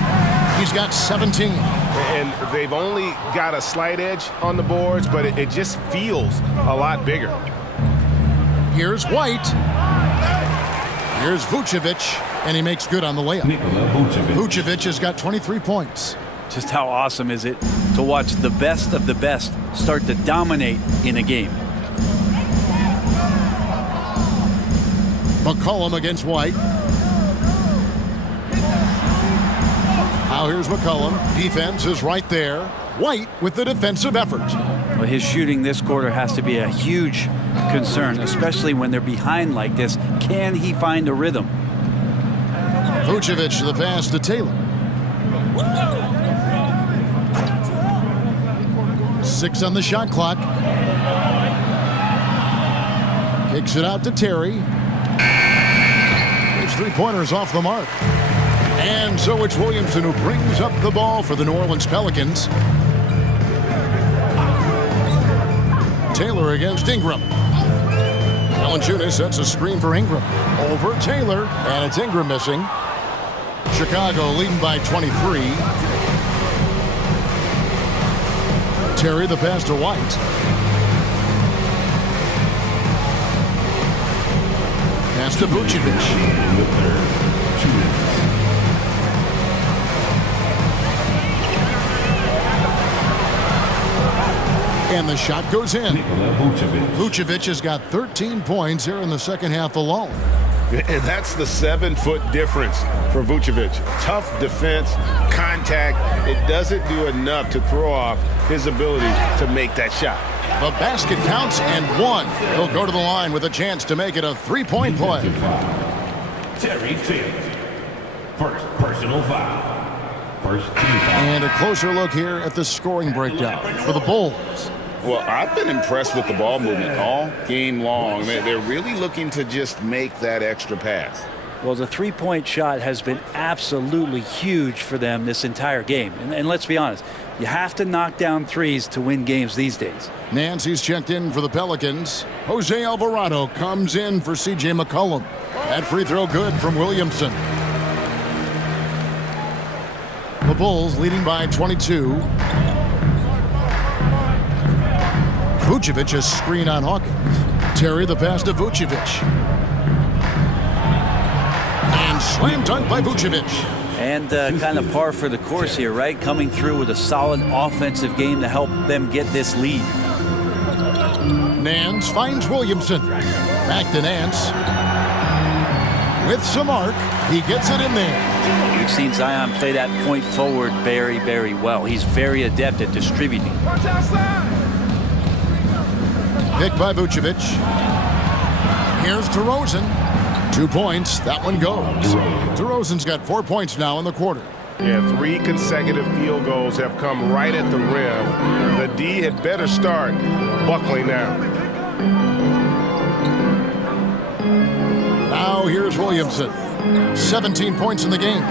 He's got 17. And they've only got a slight edge on the boards, but it just feels a lot bigger. Here's White. Here's Vucevic, and he makes good on the layup. Vucevic has got 23 points. Just how awesome is it to watch the best of the best start to dominate in a game. McCollum against White. Now here's McCollum. Defense is right there. White with the defensive effort. Well, his shooting this quarter has to be a huge concern, especially when they're behind like this. Can he find a rhythm? Vucevic the pass to Taylor. 6 on the shot clock. Kicks it out to Terry. His 3-pointers off the mark. And so it's Williamson who brings up the ball for the New Orleans Pelicans. Taylor against Ingram. Valanciunas sets a screen for Ingram. Over Taylor, and it's Ingram missing. Chicago leading by 23. Terry the pass to White. Pass to Vucevic. And the shot goes in. Vucevic has got 13 points here in the second half alone. And that's the 7-foot difference for Vucevic. Tough defense, contact. It doesn't do enough to throw off his ability to make that shot. The basket counts and 1. He'll go to the line with a chance to make it a 3-point play. Terry Taylor. First personal foul. First team foul. And a closer look here at the scoring breakdown for the Bulls. Well, I've been impressed with the ball movement all game long. They're really looking to just make that extra pass. Well, the 3-point shot has been absolutely huge for them this entire game. And let's be honest, you have to knock down threes to win games these days. Nancy's checked in for the Pelicans. Jose Alvarado comes in for C.J. McCollum. That free throw good from Williamson. The Bulls leading by 22. Vucevic is screen on Hawkins. Terry the pass to Vucevic. And slam dunk by Vucevic. And kind of par for the course here, right? Coming through with a solid offensive game to help them get this lead. Nance finds Williamson. Back to Nance. With some arc, he gets it in there. We've seen Zion play that point forward very, very well. He's very adept at distributing. Picked by Vucevic. Here's DeRozan. 2 points. That one goes. DeRozan's got 4 points now in the quarter. Yeah, 3 consecutive field goals have come right at the rim. The D had better start buckling now. Now here's Williamson. 17 points in the game.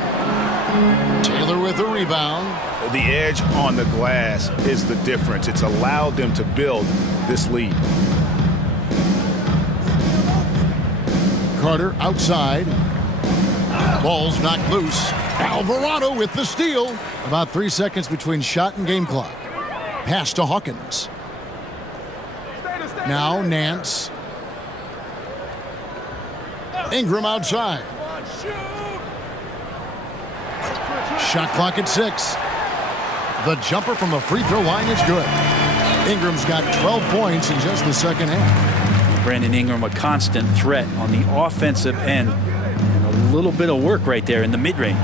Taylor with a rebound. The edge on the glass is the difference. It's allowed them to build this lead. Carter outside. Ball's knocked loose. Alvarado with the steal. About 3 seconds between shot and game clock. Pass to Hawkins. Now Nance. Ingram outside. Shot clock at 6. The jumper from the free throw line is good. Ingram's got 12 points in just the second half. Brandon Ingram, a constant threat on the offensive end. And a little bit of work right there in the mid-range.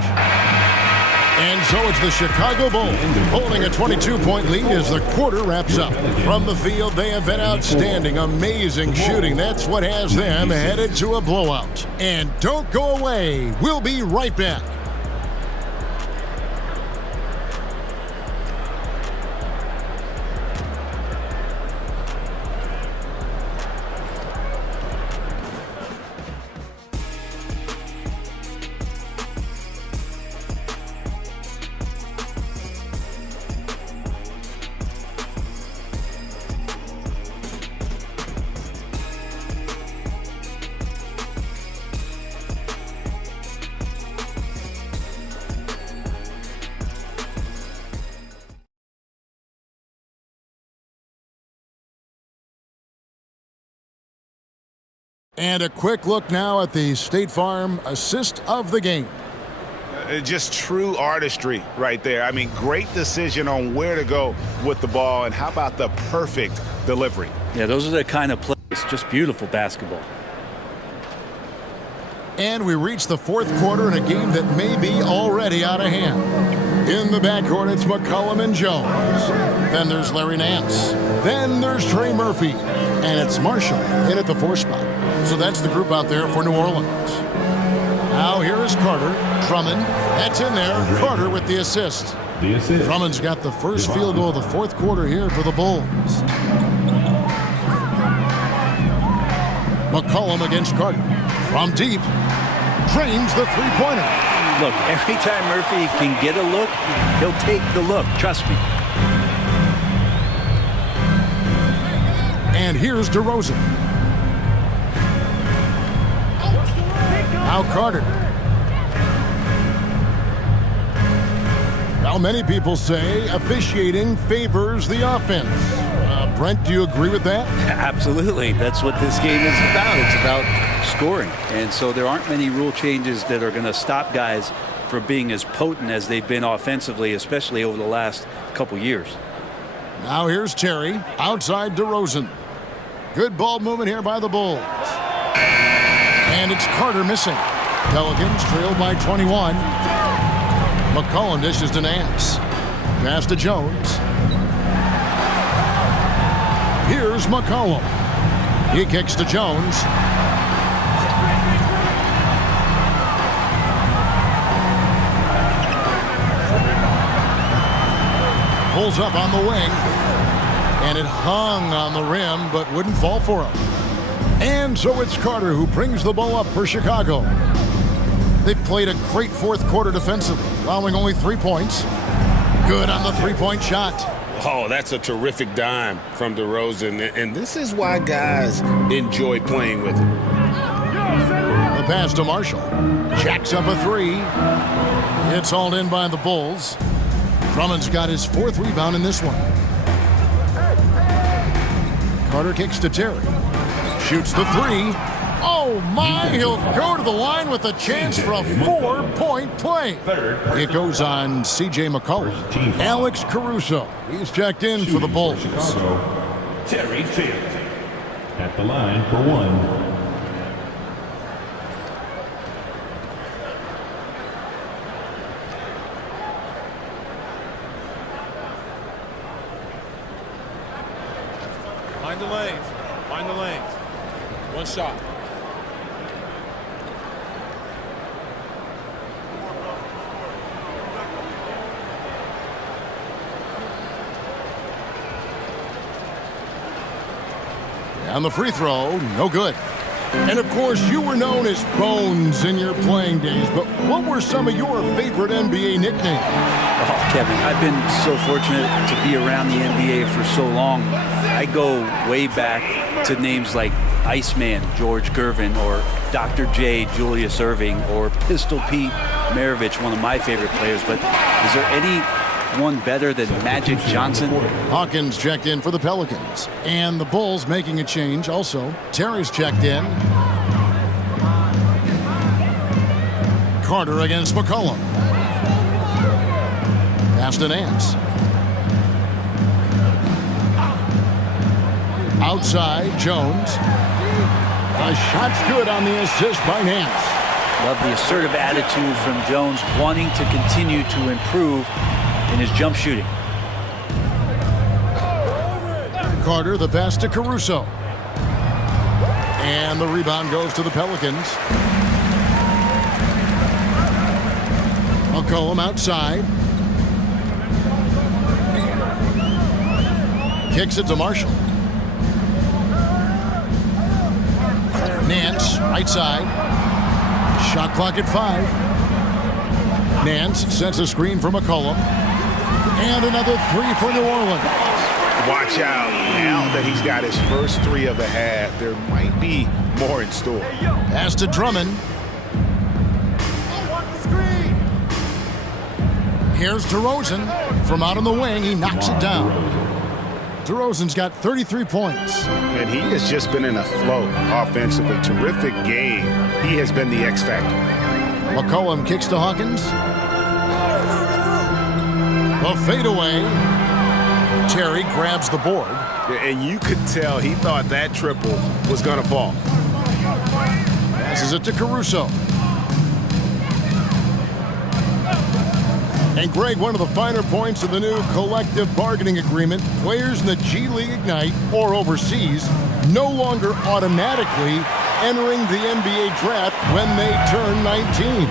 And so it's the Chicago Bulls holding a 22-point lead as the quarter wraps up. From the field, they have been outstanding, amazing shooting. That's what has them headed to a blowout. And don't go away. We'll be right back. And a quick look now at the State Farm assist of the game. Just true artistry right there. I mean, great decision on where to go with the ball, and how about the perfect delivery? Yeah, those are the kind of plays. Just beautiful basketball. And we reach the fourth quarter in a game that may be already out of hand. In the backcourt, it's McCollum and Jones. Then there's Larry Nance. Then there's Trey Murphy. And it's Marshall in at the 4 spot. So that's the group out there for New Orleans. Now here is Carter. Drummond. That's in there. Carter with the assist. Drummond's got the first field goal of the fourth quarter here for the Bulls. McCollum against Carter. From deep. Drains the three-pointer. Look, every time Murphy can get a look, he'll take the look. Trust me. And here's DeRozan. Now Carter. Now many people say officiating favors the offense. Brent, do you agree with that? Absolutely. That's what this game is about. It's about scoring. And so there aren't many rule changes that are going to stop guys from being as potent as they've been offensively, especially over the last couple years. Now here's Terry. Outside DeRozan. Good ball movement here by the Bulls. And it's Carter missing. Pelicans trailed by 21. McCollum dishes to Nance. Pass to Jones. Here's McCollum. He kicks to Jones. Pulls up on the wing. And it hung on the rim, but wouldn't fall for him. And so it's Carter who brings the ball up for Chicago. They've played a great fourth quarter defensively, allowing only 3 points. Good on the three-point shot. Oh, that's a terrific dime from DeRozan, and this is why guys enjoy playing with him. The pass to Marshall. Jacks up a 3. It's hauled in by the Bulls. Drummond's got his 4th rebound in this one. Carter kicks to Terry. Shoots the 3. Oh, my. He'll go to the line with a chance for a 4-point play. It goes on C.J. McCollum. Alex Caruso. He's checked in for the Bulls. Terry Taylor at the line for 1. Find the lanes. Find the lanes. One shot. And the free throw, no good. And of course, you were known as Bones in your playing days, but what were some of your favorite NBA nicknames? Oh, Kevin, I've been so fortunate to be around the NBA for so long. I go way back to names like Iceman, George Gervin, or Dr. J, Julius Erving, or Pistol Pete Maravich, one of my favorite players. But is there any one better than Magic Johnson? Hawkins checked in for the Pelicans. And the Bulls making a change also. Terry's checked in. Carter against McCollum. Pass to Nance. Outside, Jones. A shot's good on the assist by Nance. Love the assertive attitude from Jones, wanting to continue to improve in his jump shooting. Carter, the pass to Caruso. And the rebound goes to the Pelicans. McCollum outside. Kicks it to Marshall. Nance, right side. Shot clock at 5. Nance sets a screen for McCollum. And another 3 for New Orleans. Watch out. Now that he's got his first 3 of the half, there might be more in store. Pass to Drummond. Here's DeRozan. From out on the wing, he knocks it down. DeRozan's got 33 points. And he has just been in a flow offensively. Terrific game. He has been the X factor. McCollum kicks to Hawkins. The fadeaway. Terry grabs the board. And you could tell he thought that triple was going to fall. Passes it to Caruso. And Greg, one of the finer points of the new collective bargaining agreement, players in the G League Ignite or overseas no longer automatically entering the NBA draft when they turn 19.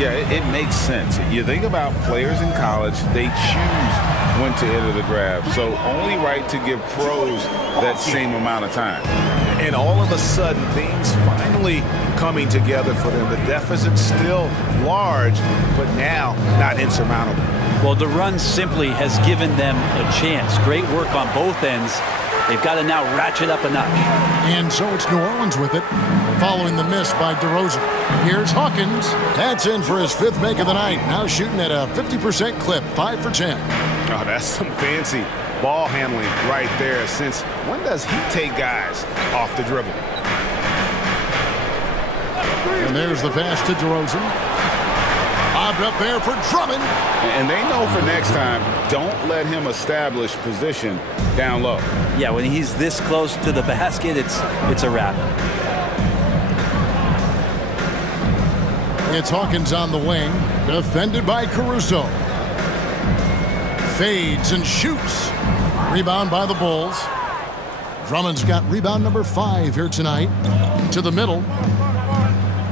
Yeah, it makes sense. You think about players in college, they choose when to enter the draft. So only right to give pros that same amount of time. And all of a sudden, things finally coming together for them. The deficit's still large, but now not insurmountable. Well, the run simply has given them a chance. Great work on both ends. They've got to now ratchet up a notch. And so it's New Orleans with it, following the miss by DeRozan. Here's Hawkins. That's in for his 5th make of the night. Now shooting at a 50% clip, 5 for 10. Oh, that's some fancy ball handling right there. Since when does he take guys off the dribble? And there's the pass to DeRozan. Bobbed up there for Drummond. And they know for next time, don't let him establish position down low. Yeah, when he's this close to the basket, it's a wrap. It's Hawkins on the wing, defended by Caruso. Fades and shoots. Rebound by the Bulls. Drummond's got rebound number 5 here tonight. To the middle.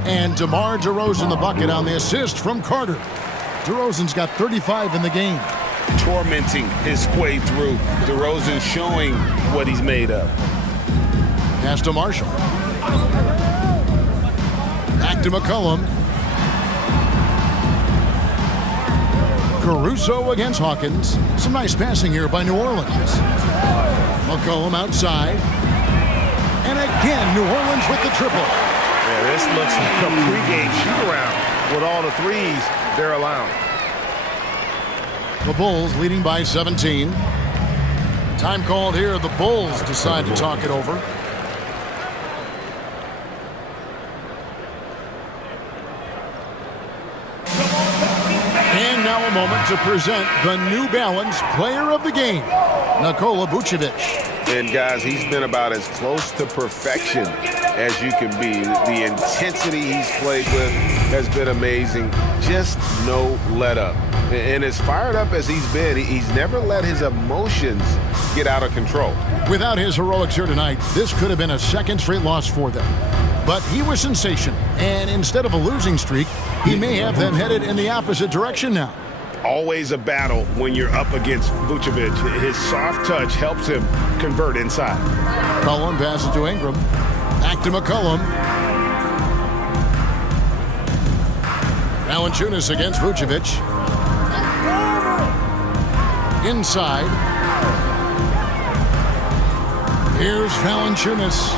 And DeMar DeRozan the bucket on the assist from Carter. DeRozan's got 35 in the game. Tormenting his way through. DeRozan showing what he's made of. Pass to Marshall. Back to McCollum. Caruso against Hawkins. Some nice passing here by New Orleans. McCollum outside. And again, New Orleans with the triple. Yeah, this looks like a pregame shoot-around with all the threes they're allowing. The Bulls leading by 17. Time called here. The Bulls decide to talk it over. And now a moment to present the New Balance Player of the Game, Nikola Vucevic. And guys, he's been about as close to perfection as you can be. The intensity he's played with has been amazing. Just no let up. And as fired up as he's been, he's never let his emotions get out of control. Without his heroics here tonight, this could have been a 2nd straight loss for them. But he was sensational. And instead of a losing streak, he may have them headed in the opposite direction now. Always a battle when you're up against Vucevic. His soft touch helps him convert inside. McCollum passes to Ingram. Back to McCollum. Valanciunas against Vucevic. Inside. Here's Valanciunas.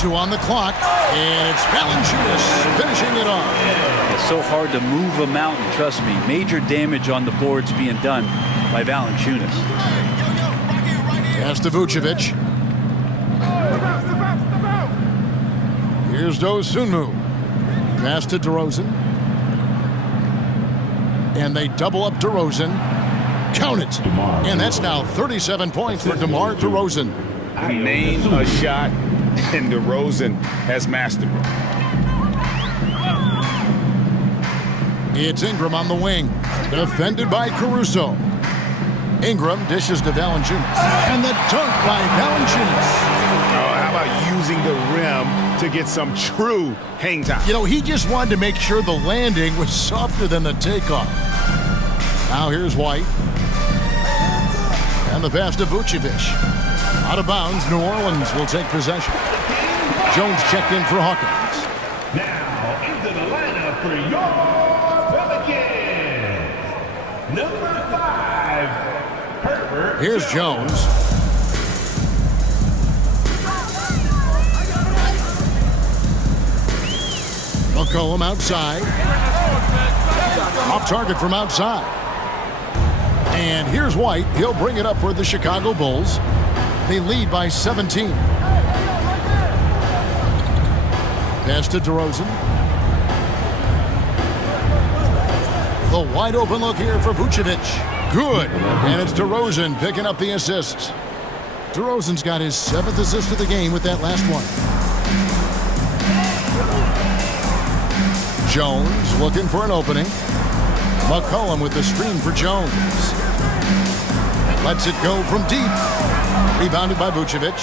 2 on the clock, and it's Valanciunas finishing it off. It's so hard to move a mountain, trust me. Major damage on the boards being done by Valanciunas. Pass to Vucevic. Here's Dosunmu. Pass to DeRozan. And they double up DeRozan. Count it. And that's now 37 points for DeMar DeRozan. Name a shot, and DeRozan has mastered it. It's Ingram on the wing, defended by Caruso. Ingram dishes to Valanciunas, and the dunk by Valanciunas. Oh, how about using the rim to get some true hang time? You know, he just wanted to make sure the landing was softer than the takeoff. Now here's White. And the pass to Vucevic. Out of bounds, New Orleans will take possession. Jones checked in for Hawkins. Now into the lineup for your Pelicans. Number 5, Herbert. Here's Jones. McCollum outside. Off target from outside. And here's White. He'll bring it up for the Chicago Bulls. They lead by 17. Pass to DeRozan. The wide open look here for Vucevic. Good. And it's DeRozan picking up the assists. DeRozan's got his 7th assist of the game with that last one. Jones looking for an opening. McCollum with the screen for Jones. Lets it go from deep. Rebounded by Vucevic.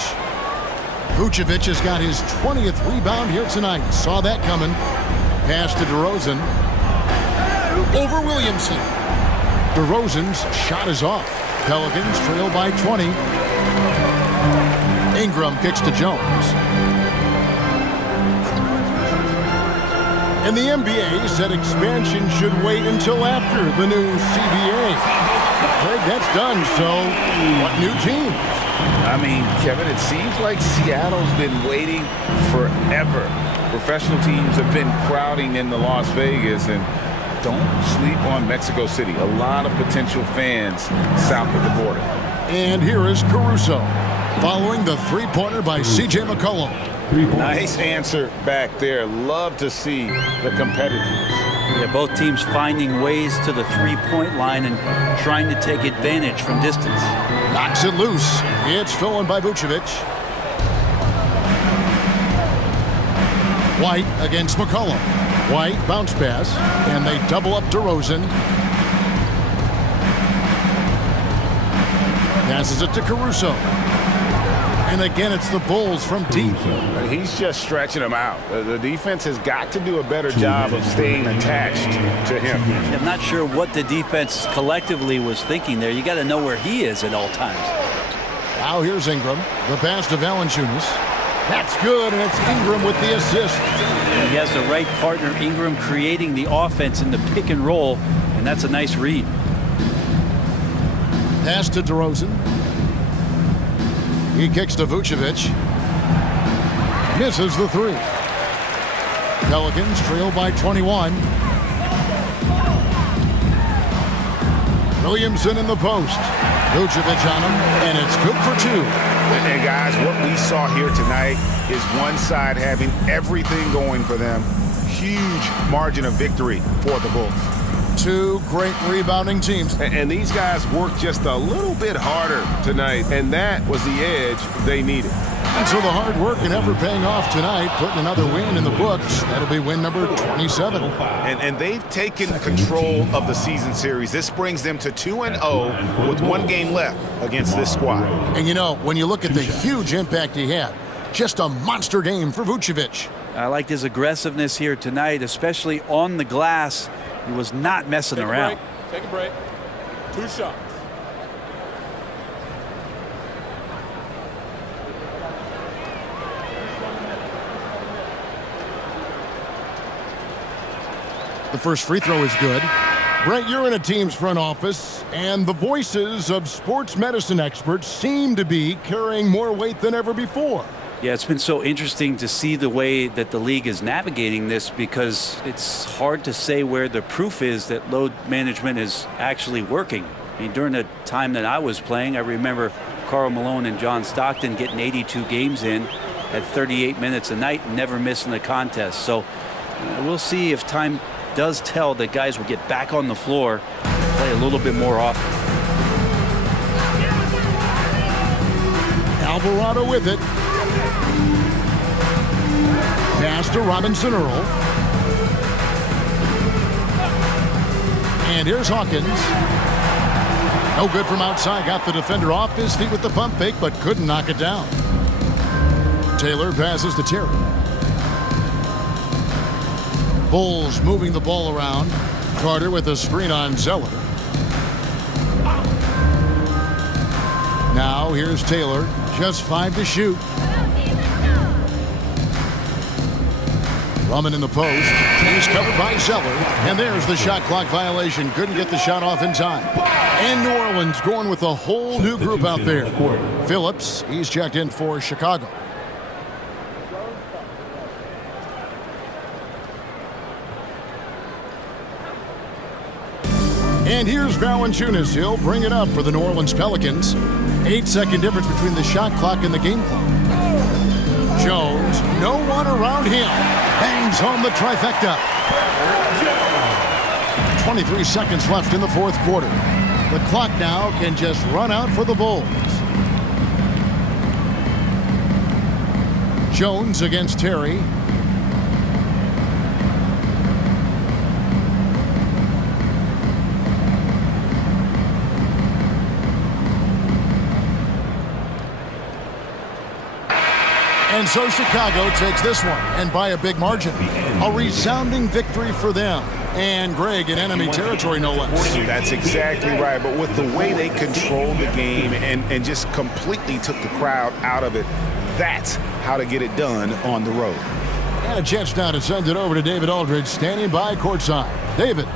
Vucevic has got his 20th rebound here tonight. Saw that coming. Pass to DeRozan. Over Williamson. DeRozan's shot is off. Pelicans trail by 20. Ingram kicks to Jones. And the NBA said expansion should wait until after the new CBA. Greg, that's done, so what new teams? I mean, Kevin, it seems like Seattle's been waiting forever. Professional teams have been crowding into Las Vegas, and don't sleep on Mexico City. A lot of potential fans south of the border. And here is Caruso, following the three-pointer by C.J. McCollum. Nice answer back there. Love to see the competitiveness. Yeah, both teams finding ways to the three-point line and trying to take advantage from distance. Knocks it loose. It's stolen by Vucevic. White against McCollum. White bounce pass, and they double up DeRozan. Passes it to Caruso. And again, it's the Bulls from deep. He's just stretching them out. The defense has got to do a better job of staying attached to him. I'm not sure what the defense collectively was thinking there. You got to know where he is at all times. Now here's Ingram. The pass to Valanciunas. That's good, and it's Ingram with the assist. He has the right partner, Ingram, creating the offense in the pick and roll, and that's a nice read. Pass to DeRozan. He kicks to Vucevic. Misses the three. Pelicans trail by 21. Williamson in the post. Vucevic on him, and it's good for two. And guys, what we saw here tonight is one side having everything going for them. Huge margin of victory for the Bulls. Two great rebounding teams. And these guys worked just a little bit harder tonight, and that was the edge they needed. And so the hard work and effort paying off tonight, putting another win in the books. That'll be win number 27. And they've taken control of the season series. This brings them to 2-0 with one game left against this squad. And you know, when you look at the huge impact he had, just a monster game for Vucevic. I liked his aggressiveness here tonight, especially on the glass. He was not messing around. Take a break. 2 shots. The first free throw is good. Brent, you're in a team's front office, and the voices of sports medicine experts seem to be carrying more weight than ever before. Yeah, it's been so interesting to see the way that the league is navigating this, because it's hard to say where the proof is that load management is actually working. I mean, during the time that I was playing, I remember Karl Malone and John Stockton getting 82 games in at 38 minutes a night and never missing a contest. So we'll see if time does tell that guys will get back on the floor, play a little bit more often. Alvarado with it. Pass to Robinson Earl. And here's Hawkins. No good from outside. Got the defender off his feet with the pump fake, but couldn't knock it down. Taylor passes to Terry. Bulls moving the ball around. Carter with a screen on Zeller. Now here's Taylor. Just 5 to shoot. Drummond in the post. He's covered by Zeller. And there's the shot clock violation. Couldn't get the shot off in time. And New Orleans going with a whole new group out there. Phillips, he's checked in for Chicago. And here's Valanciunas. He'll bring it up for the New Orleans Pelicans. 8-second difference between the shot clock and the game clock. Jones, no one around him. Bangs home the trifecta. 23 seconds left in the fourth quarter. The clock now can just run out for the Bulls. Jones against Terry. And so Chicago takes this one, and by a big margin. A resounding victory for them. And Greg in enemy territory, no less. That's exactly right. But with the way they controlled the game and just completely took the crowd out of it, that's how to get it done on the road. And a chance now to send it over to David Aldridge, standing by courtside. David.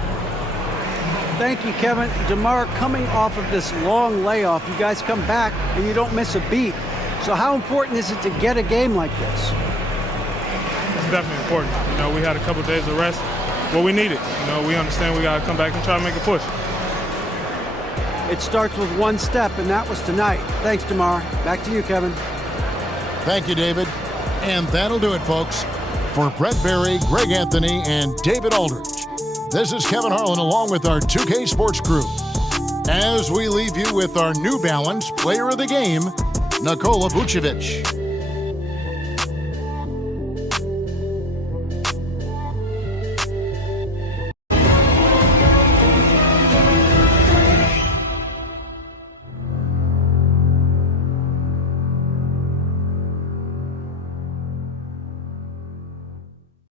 Thank you, Kevin. DeMar, coming off of this long layoff, you guys come back and you don't miss a beat. So how important is it to get a game like this? It's definitely important. You know, we had a couple days of rest. Well, we need it. You know, we understand we got to come back and try to make a push. It starts with one step, and that was tonight. Thanks, DeMar. Back to you, Kevin. Thank you, David. And that'll do it, folks. For Brett Berry, Greg Anthony, and David Aldridge, this is Kevin Harlan along with our 2K Sports crew. As we leave you with our New Balance Player of the Game, Nikola Vucevic.